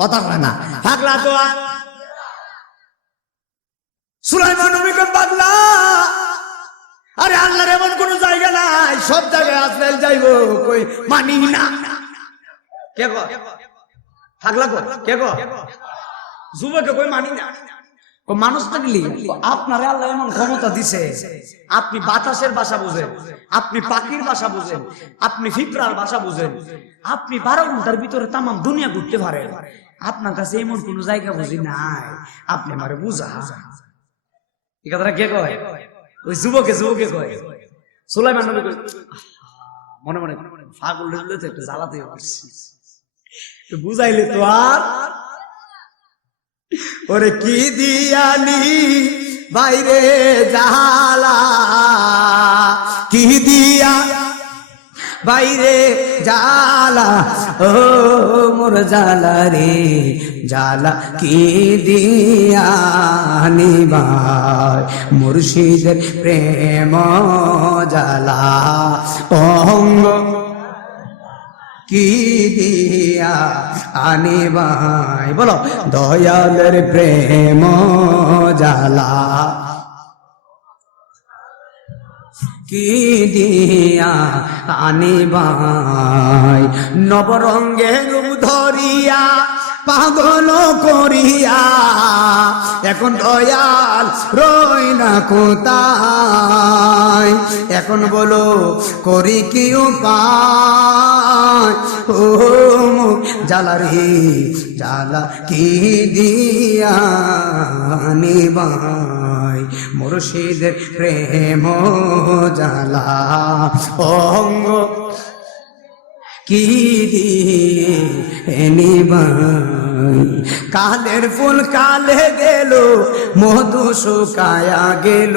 কথা কয় না, পাগলা তো আর। সুলাইমান নবী কয় পাগলা, আরে আল্লাহর এমন কোন জায়গা নাই, সব জায়গায় আজরাইল যাইবো, কই মানি না। কে কয় পাগলা? কয় কে কয়? যুবকে কই মানি না। মানুষ থাকলে আপনারে আল্লাহ এমন ক্ষমতা দিছে, আপনি বাতাসের ভাষা বুঝেন, আপনি পাখির ভাষা বুঝেন, আপনি ফিকরার ভাষা বুঝেন, আপনি 12 ঘন্টার ভিতরে তামাম দুনিয়া ঘুরতে পারেন। আপনার কাছে এমন কোন জায়গা বুঝি নাই, আপনি আমারে বুঝা। এই কথাটা কে কয়? ওই যুবকে কয়। সুলাইমান নবী কয় মনে মনে পাগল হইলে তো একটু জ্বালাতে পারছি, বুঝাইলে তো আর। ওরে কি দিয়ানি বাইরে জালা, কি দিয়া বাইরে জালা, ও মোর জালা রে জালা, কি দিয়ানি ভাই মুর্শিদের প্রেম জালা, অঙ্গ কি দিয়া আনি ভাই বলো দয়ালের প্রেম জালা, কি দিয়া আনি ভাই নবরঙ্গে রূপ ধরিয়া পাগল করিয়া, এখন দয়াল রই না কোথায়, এখন বলো করি কি উপায়, ও জালা রে জালা, কি দিয়া নিবাই মুর্শিদের প্রেম জালা, অঙ্গ কি দিয়ে নিবাই। কালের ফুল কালে গেল, মধু শুকায়া গেল,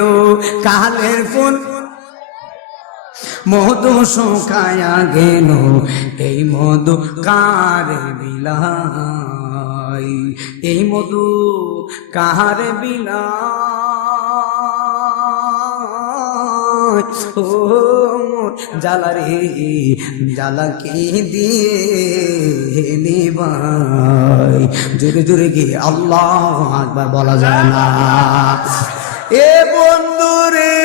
কালের ফুল মধু শুকায়া গেল, এই মধু কারে বিলাই, এই মধু কারে বিলাই, ও জালা রে জালা, কি দিয়ে নিবাই। জোরে জোরে গিয়ে আল্লাহ আকবার বলা যায় না। এ বন্ধু রে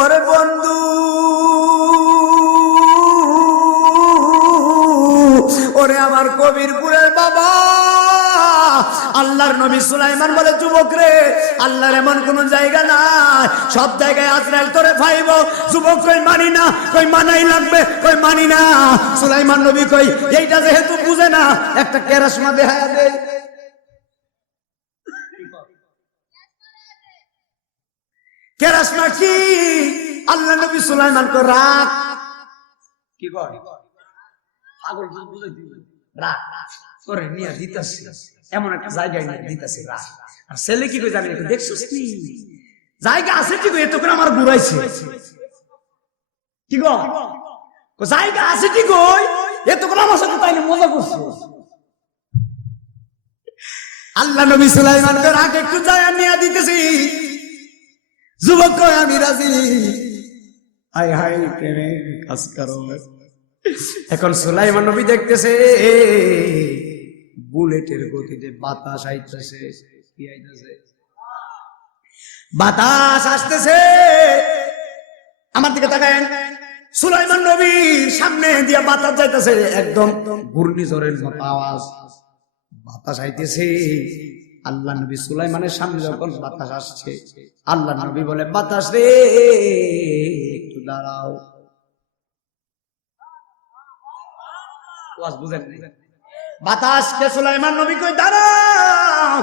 ওরে বন্ধু, ওরে আমার কবিরপুরের বাবা, আল্লাহর নবী সুলাইমান বলে, যুবক রে, আল্লাহর এমন কোন জায়গা নাই সব জায়গায় আজরাইল তোরে পাইব। যুবক কই মানি না, কই মানাই লাগবে, কই মানি না। সুলাইমান নবী কই এইটা যেহেতু বুঝে না, একটা কেরাসমা দেখায়া দে। কেরাসমা কি? আল্লাহ নবী সুলাইমান কো রাখ। কি কয়? পাগল বুঝাই দিবে, রাখ তোরে নিয়ে দিতাছি, এমন একটা জায়গায় নিয়ে দিতাছি, রাখ। আর ছেলে কি কই জানি, দেখছিস নি জায়গা আছে ঠিক, এত করে আমার ঘুরাইছে। কি গো, জায়গা আছে ঠিক, এত করে আমার সাথে তাই মজা করছে। আল্লাহ নবী সুলাইমান কো রাখ, একটু জায়গা নিয়ে দিতেছি। যুবক কয় আমি রাজি। হাই হাই প্রেমের কাজ করো। এখন সুলাইমান নবী দেখতেছে বুলেটের গতিতে বাতাস আইতেছে, কি আইতেছে? বাতাস আসতেছে। আমার দিকে তাকায়েন, সুলাইমান নবীর সামনে দিয়া বাতাস যাইতেছে, একদম ঘূর্ণিঝড়ের মতো আওয়াজ, বাতাস আইতেছে। আল্লাহ নবী সুলাইমানের সামনে যখন বাতাস আসছে, আল্লাহ নবী বলে, বাতাস রে একটু দাঁড়াও। বাতাসকে সুলাইমান নবী কই দাঁড়াও।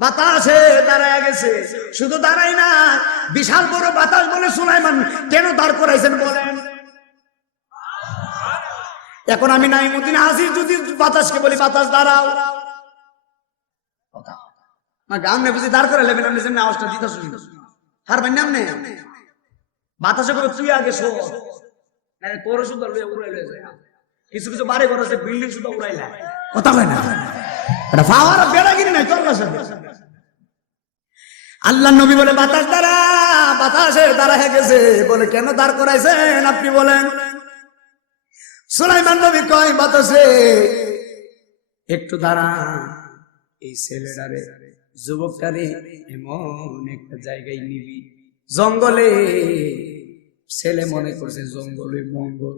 বাতাসে দাঁড়ায় গেছে, শুধু দাঁড়াই না, বিশাল বড় বাতাস বলে সুলাইমান কেন দাঁড় করাইছেন বলেন? এখন আমি নাইমুদ্দিন হাজির যদি বাতাসকে বলি বাতাস দাঁড়াও, গামনে বুঝি দাঁড় করে লেবেন, আপনি যেমনি আওয়াজটা দিতে শুনি হার ভাই নাম নেই। বাতাসে করে তুই আগে শো, তোর শুধু উড়াই লয়ে যায়। কিছু কিছু বাড়ি ঘর আছে বিল্ডিং শুধু উড়াইলা, কথা কয় না, এটা পাওয়ার বেড়াগিরি নাই তোর কাছে। আল্লাহ নবী বলে বাতাস দাঁড়া, বাতাসে দাঁড়ায় গেছে। বলে কেন দাঁড় করাইছেন আপনি বলেন? সুলাইমান নবী কয় বাতাসে একটু দাঁড়া, এই ছেলেটারে, যুবকটারে এমন একটা জায়গায় নিবি, জঙ্গলে। ছেলে মনে করছে জঙ্গলে মঙ্গল।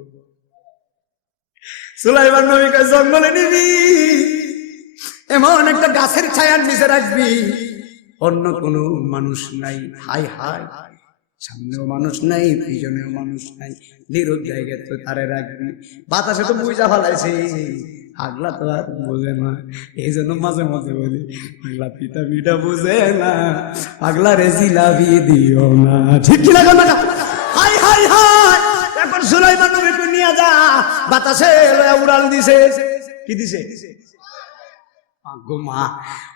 সুলাইমান নবী কয় জঙ্গলে নিবি, এমন একটা গাছের ছায়ার নিচে রাখবি, অন্য কোনো মানুষ নাই। হাই হাই, সামনেও মানুষ নাই, পিছনেও মানুষ নাই, নীরব জায়গায় তো তারে রাখবি। বাতাসে তো বুঝা ফেলাইছে, আগলা তো আর বোঝে না, এই জন্য মাঝে মাঝে বলি আগলা পিতা পিঠা বুঝে না, আগলা রে জিলাপি দিও না। ঠিক কি লাগা না? High high high. এখন সুলাইমান নবীকে নিয়ে যা, বাতাসে উড়াল দিছে। কি দিছে?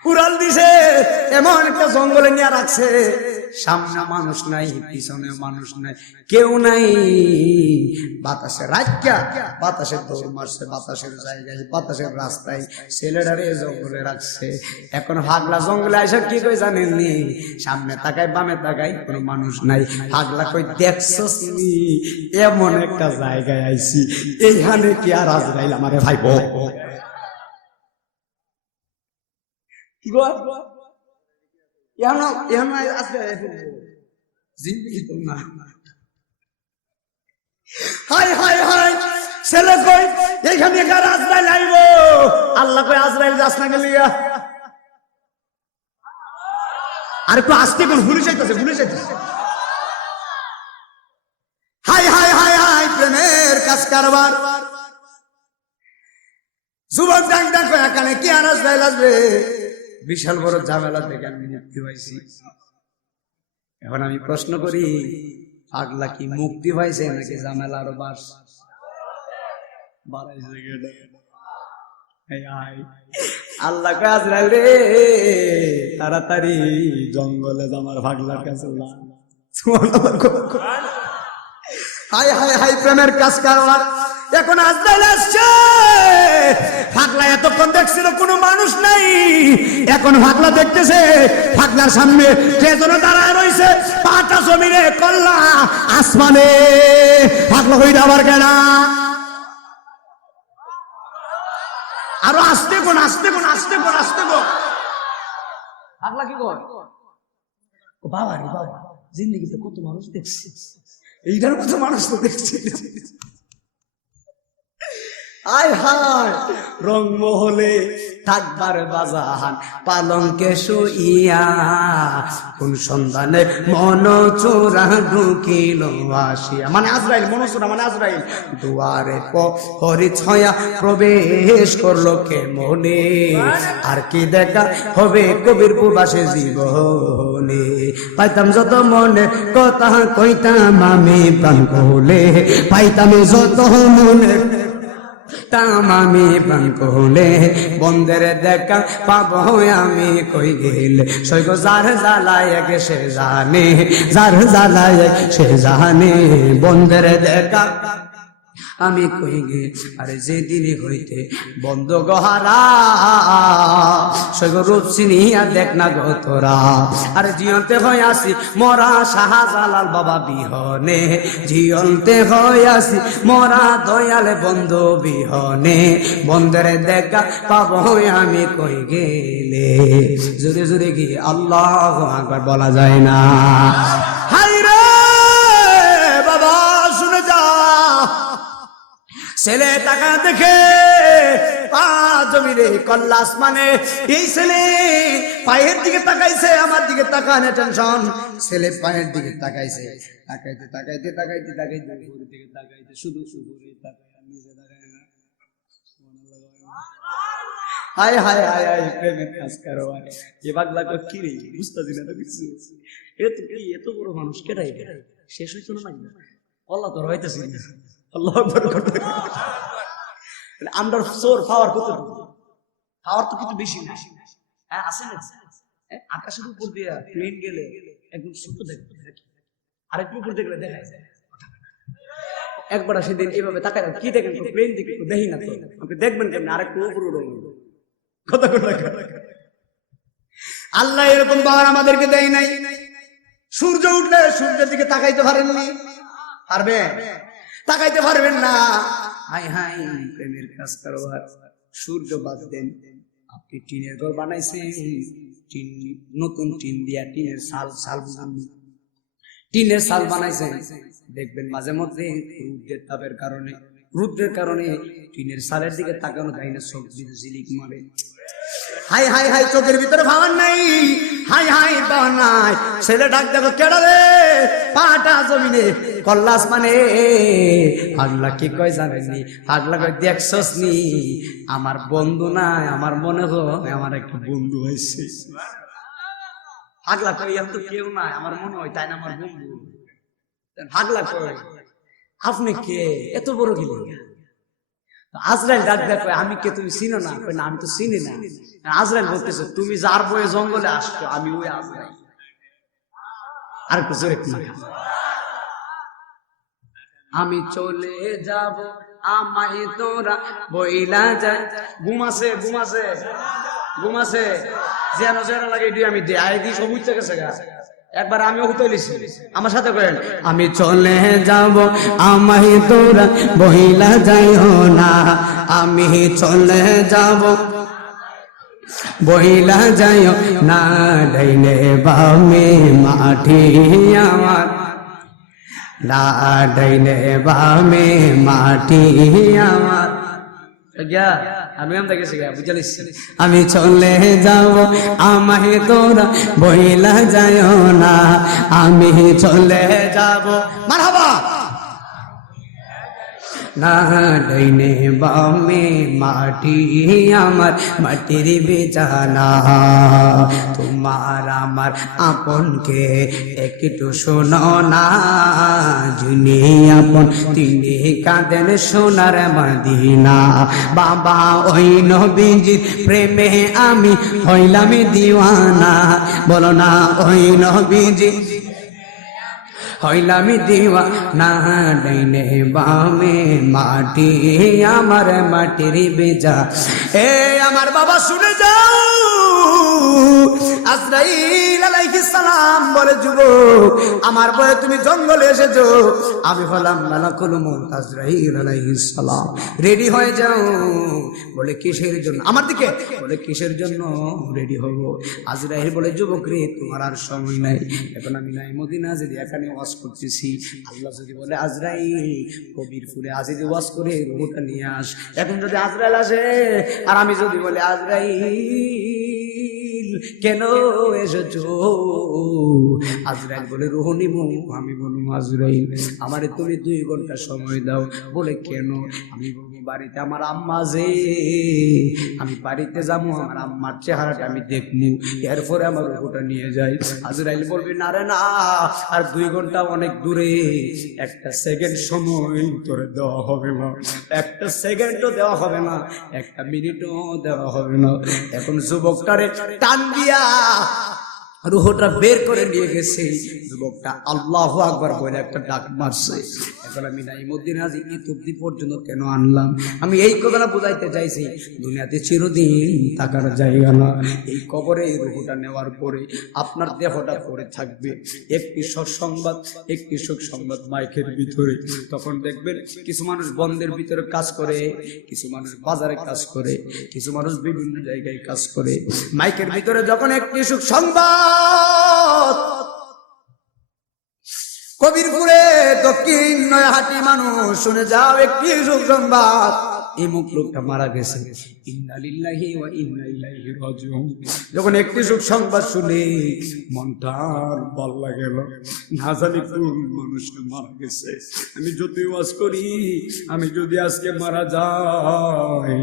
উড়াল দিছে, এমন একটা জঙ্গলে নিয়ে রাখছে, সামনে মানুষ নাই, পিছনে মানুষ নাই, কেউ নাই। বাতাসে রাজ্ঞা, বাতাসের দৌড় মারছে, বাতাসের জায়গায়, বাতাসের রাস্তায় ছেলেটারে জঙ্গলে রাখছে। এখন হাগলা জঙ্গলে আইসা কি কই জানেননি? সামনে তাকাই বামে তাকাই, কোনো মানুষ নাই। হাগলা কই দেখছস নি, এমন একটা জায়গায় আইছি, এইখানে কি আর আজরাইল আমারে ভাইবো? ছেলে কই এইখানে আজরাইল আইব। আল্লাহ কই আজরাইল যাস না গেলিয়া, আর একটু আসতে কোন ভুলে যাইতেছে, ভুলে যাইতেছে। হাই হাই হাই হাই, প্রেমের কাজ কারবার। যুবক ডাক ডাক এখানে কি আর আজরাইল আসবে? বিশাল বড় ঝামেলা থেকে আমি মুক্তি পাইছি। এখন আমি প্রশ্ন করি, পাগলা কি মুক্তি পাইছে নাকি ঝামেলা আরো বাড়াইছে? আল্লাহ আজরাইল রে, তাড়াতাড়ি জঙ্গলে আমার পাগলার কাছে। হাই হাই হাই, প্রেমের কাজ কারবার। এখন আজরাইল আসছে। পাগলা এতক্ষণ দেখছিল কোনো মানুষ নাই, এখন পাগলা দেখতেছে পাগলার সামনে কে যেন দাঁড়ায় রয়েছে, পাটা জমিনে কল্লা আসমানে। পাগলা হইতে আবার কেনা, আরো আসতে কোন, আসতে কোন, আসতে কোন, আসতে কোন। পাগলা কি কর? বাবা রে বাবা, জিন্দেগিতে কত মানুষ দেখছি, এইটার কত মানুষ তো দেখছি। আয় হায় রংমহলে থাকবার বাজান পালঙ্কে শুইয়া কোন সন্ধানে মন চোরা ঢুকিল আসিয়া, মানে আজরাইল, মনচোরা মানে আজরাইল দুয়ারে হরি ছয়া প্রবেশ করলো কে মনে, আর কি দেখা হবে কবির প্রবাসে জীবনে, পাইতাম যত মনে কথা কইতাম আমি প্রাণ কোলে, পাইতাম যত মনে আমি প্রাণ কোলে, বন্ধের দেখা পাবো আমি কই গেলে, সৈগ যার জ্বালায় সে জানে, যার জ্বালায় সে জানে, বন্ধের দেখা আমি কই গে, আরে যেদিন হইতে বন্ধ গহারা সৈগ রূপ চিনিয়া দেখ না গো তোরা, আরে জিয়ন্তে হয়ে আসি মরা শাহজালাল বাবা বিহনে, জিয়ন্তে হয়ে আসি মরা দয়ালে বন্ধু বিহনে, বন্ধের দেখা পাবো আমি কই গেলে, জোরে জোরে গিয়ে আল্লাহু আকবার বলা যায় না। হাই রে বাবা শুনে যা, ছেলে টাকা দেখে পা জমিরে কল্লা আসমানে, এই ছেলে পায়ের দিকে তাকাইছে, আমার দিকে তাকানে টেনশন, ছেলে পায়ের দিকে তাকাইছে, তাকাইতে তাকাইতে তাকাইতে তাকাইতে উপরের দিকে তাকাইতে, শুধু উপরে তাকায় নিচে তাকায় না। হায় হায় হায় হায় প্রেমের কাজ করো, এ পাগলা কো কি রে বুঝতাছি না তো কিছু, এটা তো কি এত বড় মানুষ কেটাই শেষ হইতো না না, আল্লাহ তোর হইতেছি না, আল্লাহ আকবার করতে আমরা সোর পাওয়ার কত, পাওয়ার তো কিছু বেশি না, হ্যাঁ আছে না, আকাশের উপর দিয়ে প্লেন গেলে একদম ছোট দেখতে, আরেকটু উপর দেখলে দেখা যায়, একবার সেদিন এইভাবে তাকায় কি দেখেন প্লেন দিকে দেখি না তো, আপনি দেখবেন কেমন আরেকটু উপর উঠে কথা কথা, আল্লাহ এরকম পাওয়ার আমাদেরকে দেয় নাই। সূর্য উঠলে সূর্যের দিকে তাকাইতে পারেননি, পারবে তাকাইতে পারবেন না, হাই হাই প্রেমের কাজ কারবার, সূর্য বাদ দেন, আপনি টিনের ঘর বানাইছেন, টিন নতুন টিন দিয়া টিনের সাল টিনের সাল বানাইছেন, দেখবেন মাঝে মধ্যে রুদ্রের তাপের কারণে, রুদ্রের কারণে টিনের সালের দিকে তাকানো যায় না, সব ঝিলিক মারে, হাই হাই হাই চোখের ভিতরে ভাবার নাই, হাই হাই পাওয়ার নাই, ছেলে ডাক দেখো কেডা রে, পাটা জমিনে কল্লাস মানে, পাগলা কি কয় জানেননি, পাগলা কয় দেখছস নি আমার বন্ধু নাই, আমার মনে হয় আমার একটা বন্ধু হয়েছে, পাগলা কয় এত কেউ নাই আমার মনে হয় তাই না আমার বন্ধু, পাগলা কয় আপনি কে এত বড় গেলেন, আজরাইল ডাক দেখো আমি কে তুমি চিনো না, না আমি তো চিনি না, আজরাইল বলতেছে তুমি যার বয়ে জঙ্গলে আসছো আমি ওই আজরাইল, আর একটু জোরে আমি চলে যাব আমায় তোরা বইলা যায়, ঘুমাছে ঘুমাছে ঘুমাছে যেন যেন লাগে আমি দেয় দিই সব উঠতে গেছে গা, একবার আমি তুলেছি আমার সাথে করেন, আমি চলে যাব আমায় তোরা বইলা যাইও না, আমি চলে যাব বইলা যাইও না, ডাইনে বামে মাটি আমার, না ডাইনে বামে মাটি আমার, আমি চলে যাব আমায় তোরা বইলা যাইও না, আমি চলে যাব মারহাবা, না ডাইনে বামে মাটি আমার, মাটির বিছানা, তোমার আমার আপনকে একটু শোনো না, যিনি আপন তিনি কাঁদেন সোনার মদিনা, বাবা ওই নবীজির প্রেমে আমি হইলাম দিওয়ানা, বলো না ওই নবীজি হইলাম দিওয়ানা, ডাইনে বামে মাটি আমার, মাটির বেজা, এ আমার বাবা শুনে যাও, আজরাইল আলাইহিস সালাম বলে যুবক আমার বলে তুমি জঙ্গলে এসেছো, আমি হলাম মালাকুল মউত আজরাইল আলাইহিস সালাম, রেডি হয়ে যাও, বলে কিসের জন্য, আমার দিকে বলে কিসের জন্য রেডি হব, আজরাইল বলে যুবক রে তোমার আর সময় নাই, এখন আমি নাই মদিনা যদি এখানে ওয়াজ করতেছি, আল্লাহ যদি বলে আজরাইল কবির ফুলে আজিজ ওয়াজ করে রূহটা নিয়ে আস, এখন যদি আজরাইল আসে আর আমি যদি বলি আজরাইল কেন এসেছো, আজরাইল বলে রূহ নিব, আমি বলবো আজরাইল আমারে তুমি 2 ঘন্টা সময় দাও, বলে কেন, আমি বলবো বাড়িতে আমার আম্মা যে, আমি বাড়িতে যাবো, আমার আম্মার চেহারাটা আমি দেখবো, এরপরে আমার রূহটা নিয়ে যাই। আজরাইল বলবে না রে না, আর 2 ঘন্টা অনেক দূরে, 1 সেকেন্ড সময় তোরে দেওয়া হবে না, 1 সেকেন্ডও দেওয়া হবে না, 1 মিনিটও দেওয়া হবে না। এখন যুবকটারে টান দিয়া রূহটা বের করে নিয়ে গেছে, যুবকটা আল্লাহু আকবার বলে একটা ডাক মারছে। এখন আমি নাইমুদ্দিন হাজী ইতুবদি পর্যন্ত কেন আনলাম, আমি এই কথাটা বুঝাইতে চাইছি, দুনিয়াতে চিরদিন থাকার জায়গা না, এই কবরে এই রূহটা নেওয়ার পরে আপনার দেহটা পড়ে থাকবে। একটি সৎসংবাদ, একটি সুখ সংবাদ মাইকের ভিতরে, তখন দেখবেন কিছু মানুষ বন্ধের ভিতরে কাজ করে, কিছু মানুষ বাজারে কাজ করে, কিছু মানুষ বিভিন্ন জায়গায় কাজ করে, মাইকের ভিতরে যখন একটি সুখ সংবাদ কবিরপুরে দক্ষিণ নয়াহাটি মানুষ শুনে যাও, একটি সুখ সংবাদ, এই মুখ লোকটা মারা গেছে, ইন্না লিল্লাহি ওয়া ইন্না ইলাইহি রাজিউন। যখন একটি সুখ সংবাদ শুনে মনটা ভাল লাগে না, না জানি কোন মানুষটা মারা গেছে। আমি যদি ওয়াজ করি, আমি যদি আজকে মারা যাই,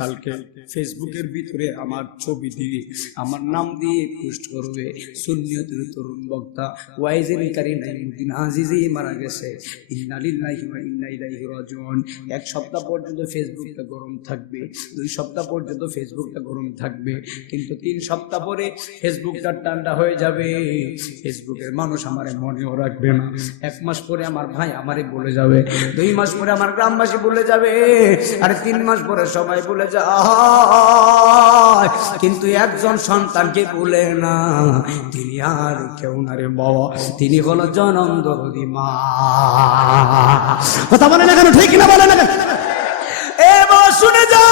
কালকে ফেসবুকের ভিতরে আমার ছবি দিয়ে, আমার নাম দিয়ে পোস্ট করবে, সুন্নিয়তের তরুণ বক্তা ওয়াইজের কারি নাইমুদ্দিন আজিজি মারা গেছে, ইন্না লিল্লাহি ওয়া ইন্না ইলাইহি রাজিউন। 1 সপ্তাহ পর্যন্ত ফেসবুকটা গরম থাকবে, 2 সপ্তাহ পর্যন্ত ফেসবুকটা গরম থাকবে, কিন্তু 3 সপ্তাহ পরে ফেসবুকটা ঠান্ডা হয়ে যাবে, ফেসবুকের মানুষ আমারে মনেও রাখবে না। 1 মাস পরে আমার ভাই আমারে বলে যাবে, 2 মাস পরে আমার গ্রামবাসী বলে যাবে, আর 3 মাস পরে সবাই বলে যায়, কিন্তু একজন সন্তানকে বলে না, তিনি আর কেউ না রে বাবা, তিনি হলো জনম দরদি মা। কথা বলে না কেন, ঠিক না বলে না কেন? শুনে যা,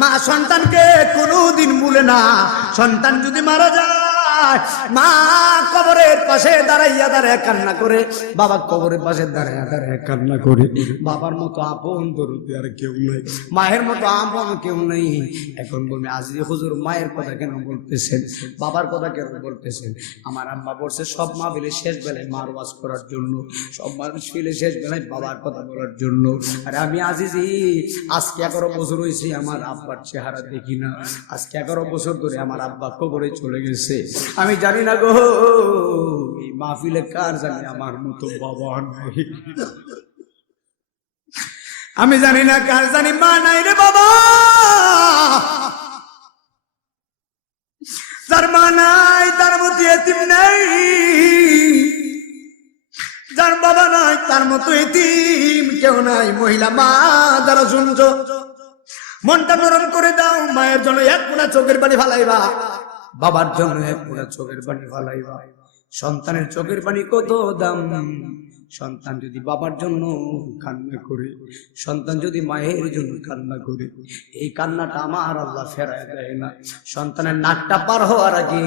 মা সন্তানকে কোনোদিন ভুলে না। সন্তান যদি মারা যায়, মা কবরের পাশে দাঁড়াইয়া দাঁড়ায় কান্না করে, বাবা কবরের পাশে দাঁড়াইয়া দাঁড়ায় কান্না করে। বাবার মতো আপন দরদি আর কেউ নাই, মায়ের মতো আপন কেউ নেই। এখন বলবে আজি হুজুর মায়ের কথা কেন বলতেছেন, বাবার কথা কেন বলতেছেন? আমার আম্মা বলছে সব মা বিলে শেষ বেলায় মার ওয়াজ করার জন্য, সব মানুষ বিলে শেষ বেলায় বাবার কথা বলার জন্য। আর আমি আজিজি আজকে 11 বছর হয়েছে আমার আব্বার চেহারা দেখি না, আজকে 11 বছর ধরে আমার আব্বা কবরে চলে গেছে। আমি জানি না গো, এই মাহফিলে কার জানি আমার মতো বাবা নাই, আমি জানি না কার জানি মা নাই রে বাবা। যার মা নাই তার মতো এতিম নাই, যার বাবা নাই তার মতো এতিম কেউ নাই। মহিলা মা যারা শুনছো, মনটা নরম করে দাও, মায়ের জন্য 1 ফোঁটা চোখের পানি ফালাইবা, বাবার জন্য 1 ফোঁটা চোখের পানি ফালাইবা। সন্তানের চোখের পানি কত দাম, সন্তান যদি বাবার জন্য কান্না করে, সন্তান যদি মায়ের জন্য কান্না করে, এই কান্নাটা আমার আল্লাহ ফেরায় দেয় না। সন্তানের নাকটা পার হওয়ার আগে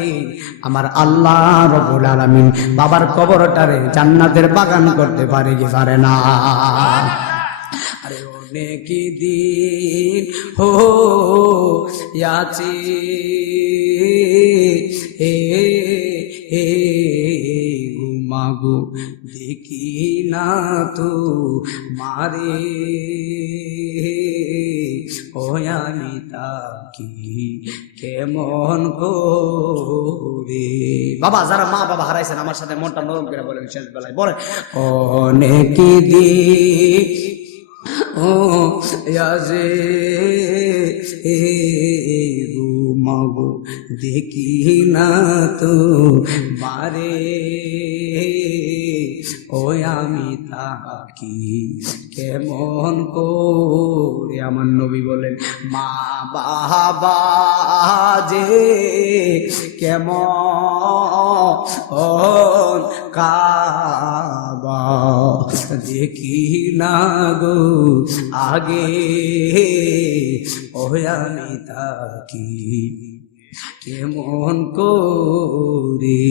আমার আল্লাহ রব্বুল আলামিন বাবার কবরটারে জান্নাতের বাগান করতে পারে কি পারে না? আরে অনেক দিন হো যাচ্ছে মাগো দেখি না তো মারে, ও আমি তাকি কেমন করে। বাবা যারা মা বাবা হারাইছেন আমার সাথে মনটা নরম করে বলেন শেষ বেলায়, বলে অনেক দিন ও ইয়াজে মাগো দেখি না তো মারে, ও আমি তাকি কেমন করে। আমার নবী বলেন মা বাবা যে কেমন কাবা দেখি না গো আগে, ও আমি তাকি কেমন করে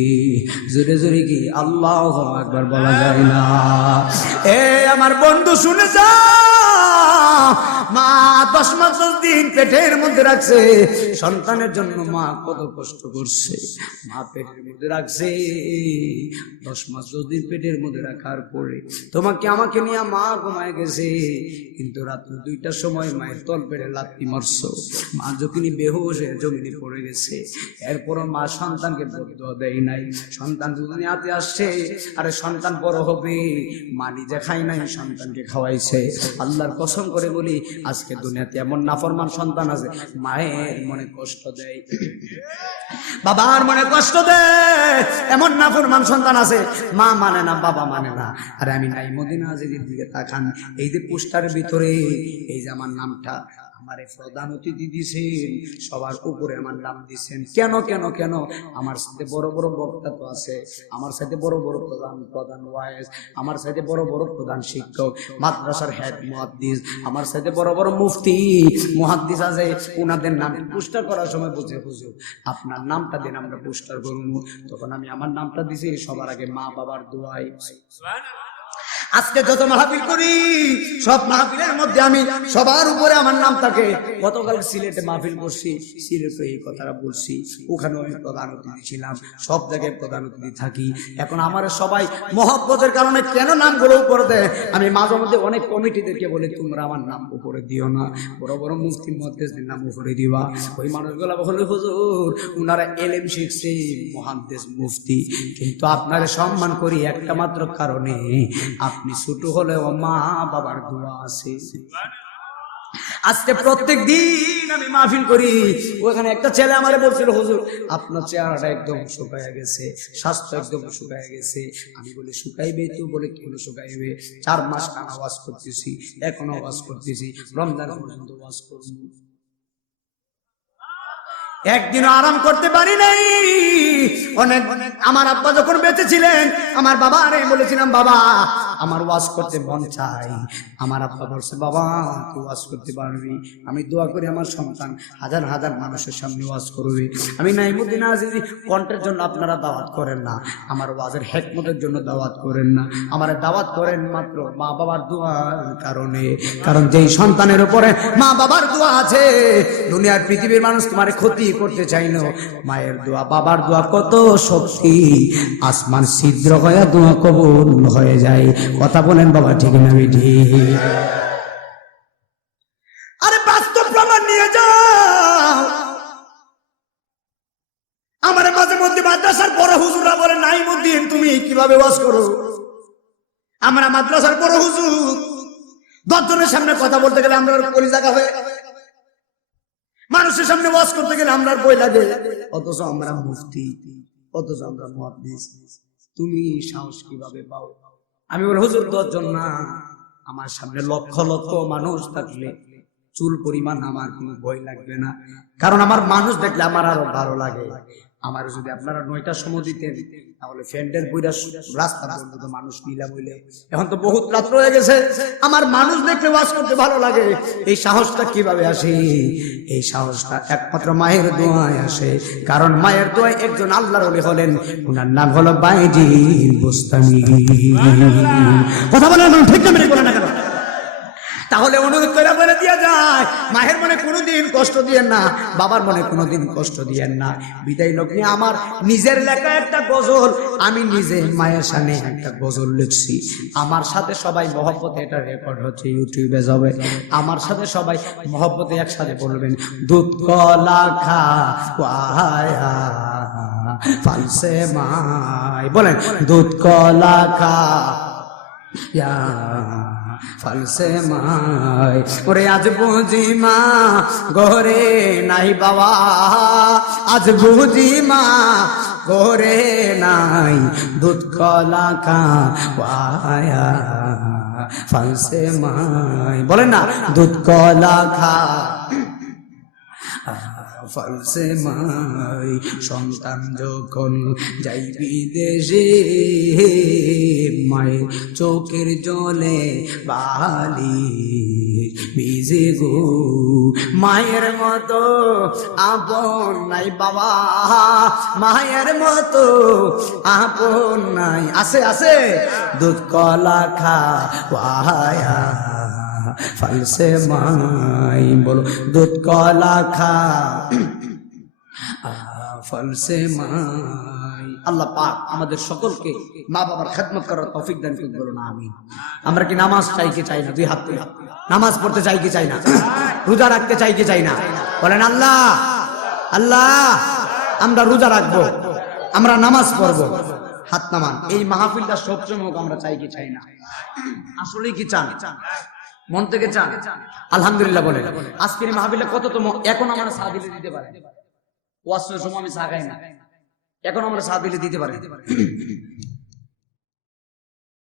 জোরে জোরে কি আল্লাহু আকবার বলা যায় না? এ আমার বন্ধু শুনে যা, মা 10 মাস 10 দিন পেটের মধ্যে রাখছে সন্তানের জন্য। মা কত কষ্ট করছে, মা পেটের মধ্যে রাখছে 10 মাস 10 দিন পেটের মধ্যে রাখার পরে তোমাকে আমাকে নিয়ে মা ঘুমায় গেছে, কিন্তু রাত্র 2টার সময় মায়ের তল পেটে লাথি মারছো। মা যখনই বেহুশ হয়ে জমিনে পড়ে গেছে, এরপর মা সন্তানকে বদদুয়া দেয় নাই। সন্তান দুনিয়াতে আসছে, আরে সন্তান বড় হবে, মা নিজে খায় নাই, সন্তানকে খাওয়াইছে। আল্লাহর কসম করে বলি, আজকে দুনিয়াতে এমন নাফরমান সন্তান আছে, মায়ের মনে কষ্ট দেয়, বাবার মনে কষ্ট দেয়। এমন নাফরমান সন্তান আছে, মা মানে না, বাবা মানে না। আরে আমি নাই মদিনা আজিদের দিকে তাকান, এই যে পোস্টারের ভিতরে এই যে আমার নামটা আমারে প্রধান অতিথি দিয়েছেন, সবার উপরে আমার নাম দিচ্ছেন। কেন কেন কেন? আমার সাথে বড় বড় বক্তা তো আছে, আমার সাথে বড় বড় প্রধান ওয়াইজ, আমার সাথে বড় বড় প্রধান শিক্ষক, মাদ্রাসার হেড মুহাদ্দিস, আমার সাথে বড় বড় মুফতি মুহাদ্দিস আছে। ওনাদের নাম পোস্টার করার সময় বুঝে হুজুর আপনার নামটা দিন, আমরা পোস্টার করব। তখন আমি আমার নামটা দিছি সবার আগে মা বাবার দোয়ায়। আজকে যত মাহফিল করি, সব মাহফিলের মধ্যে আমি সবার উপরে আমার নাম থাকে। গতকাল সিলেটে মাহফিল করছি, সিলেটে এই কথাটা বলছি, ওখানেও আমি প্রধান অতিথি ছিলাম, সব জায়গায় প্রধান অতিথি থাকি। এখন আমার সবাই মহব্বতের কারণে কেন নামগুলো উপরে দেয়, আমি মাঝে মধ্যে অনেক কমিটিদেরকে বলি তোমরা আমার নাম উপরে দিও না, বড় বড় মুফতি মুহাদ্দিসদের নাম উপরে দিবা। ওই মানুষগুলো বলে হুজুর ওনারা এলেম শিখছে, মুহাদ্দিস মুফতি, কিন্তু আপনারে সম্মান করি একটা মাত্র কারণে, আপনি ছোট হলেও মা বাবার দোয়া আছে। আজকে প্রত্যেক দিন আমি মাহফিল করি, ওখানে একটা ছেলে আমারে বলছিল হুজুর আপনার চেহারাটা একদম শুকায় গেছে, স্বাস্থ্য একদম শুকায় গেছে। আমি বলি শুকাইবে তো? বলে কি হলো শুকাইবে? 4 মাস টানা ওয়াজ করতেছি, এখনো ওয়াজ করতেছি, রমজান পর্যন্ত ওয়াজ করব, একদিনও আরাম করতে পারি নাই। অনেক আমার আব্বা যখন বেঁচে ছিলেন, আমার বাবা আরে বলেছিলাম বাবা আমার ওয়াজ করতে মন চাই। আমার আব্বা বলছে বাবা তুই ওয়াজ করতে পারবি, আমি দোয়া করি আমার সন্তান হাজার হাজার মানুষের সামনে ওয়াজ করবে। আমি নাইমুদ্দিন আজিজি কণ্ঠের জন্য আপনারা দাওয়াত করেন না, আমার ওয়াজের হিকমতের জন্য দাওয়াত করেন না, আমার দাওয়াত করেন মাত্র মা বাবার দোয়ার কারণে। কারণ যেই সন্তানের উপরে মা বাবার দোয়া আছে, দুনিয়ার পৃথিবীর মানুষ তোমার ক্ষতি করতে চাই না। মায়ের দোয়া বাবার দোয়া কত শক্তি, আসমান ছিদ্র হয়ে দোয়া কবুল হয়ে যায়। কথা বলেন বাবা ঠিক না বেঠি? আরে বাস্তব প্রমাণ নিয়ে যাও। আমার মাঝে মধ্যে মাদ্রাসার বড় হুজুররা বলে নাইমুদ্দিন তুমি কিভাবে ওয়াজ করো? আমরা মাদ্রাসার বড় হুজুর 10 জনের সামনে কথা বলতে গেলে আমরা কলি জায়গা হয়ে, মানুষের সামনে ওয়াজ করতে গেলে আমরা বই লাগে, অথচ আমরা মুফতি, অথচ আমরা মুহাদ্দিস। তুমি সাহস কিভাবে পাও? আমি বলি হুজুর 10 জন না, আমার সামনে লক্ষ লক্ষ মানুষ থাকলে চুল পরিমাণ আমার কোনো ভয় লাগবে না। কারণ আমার মানুষ দেখলে আমার আরো ভালো লাগে। আমার যদি আপনারা 9টার সময় দিতেন তাহলে ফ্যান্ডেল বইরা রাস্তা পর্যন্ত মানুষ নিলাম হইলে, এখন তো বহুত রাত হয়ে গেছে। আমার মানুষ দেখলে ওয়াজ করতে ভালো লাগে। এই সাহসটা কিভাবে আসে? এই সাহসটা একমাত্র মায়ের দোয়ায় আসে। কারণ মায়ের দোয়ায় একজন আল্লাহর ওলি হলেন, ওনার নাম হলো বাইজি বুস্তামি। কথা বলেন ঠিক না? মেরে বলেন না কেন? তাহলে অনুরোধ করে বলে দিয়া যায়, মায়ের মনে কোনোদিন কষ্ট দিয়েন না, বাবার মনে কোনোদিন কষ্ট দিয়েন না। বিদায় লগ্নে আমার নিজের লেখা একটা গজল, আমি নিজে মায়ের সামনে একটা গজল লিখছি। আমার সাথে সবাই মহব্বতে, এটা রেকর্ড হচ্ছে, ইউটিউবে যাবে। আমার সাথে সবাই মহব্বতে একসাথে বলবেন, দুধ কলা খা ফালসে মাই, বলেন দুধ কলা খা ফালসে মাই। ওরে আজ বুঝি মা ঘরে নাই বাবা, আজ বুঝি মা ঘরে নাই, দুধ কলা খাওয়ায়া ফালসে মাই। বলেন না দুধ কলা খা ফালসে মাই। সন্তান যখন যাই বিদেশে, মায়ের চোখের জলে বালি ভিজে গো, মায়ের মতো আপন নাই বাবা, মায়ের মতো আপন নাই। আছে আছে, দুধ কলা খাওয়ায়া ফল সে মাই, বলো দুধ কলা খা ফল সে মাই। আল্লাহ পাক আমাদের সকলকে মা বাবার খেদমত করার তৌফিক দান করুন, বলো না আমিন। আমরা কি নামাজ চাই কি চাই না? দুই হাত তুলে নামাজ পড়তে চাই কি চাই না? রোজা রাখতে চাই কি চাই না? বলেন আল্লাহ আল্লাহ, আমরা রোজা রাখবো, আমরা নামাজ পড়বো, হাত নামান। এই মাহফিলটা সবসময় হোক, আমরা চাই কি চাই না? আসলে কি চান? মন থেকে চান? আলহামদুলিল্লাহ বলেন। আজকের মাহফিলটা কত তো এখন আমরা চা দিলে দিতে পারে, ওয়াজের সময় আমি চা খাই না, এখন আমরা চা দিলে দিতে পারি।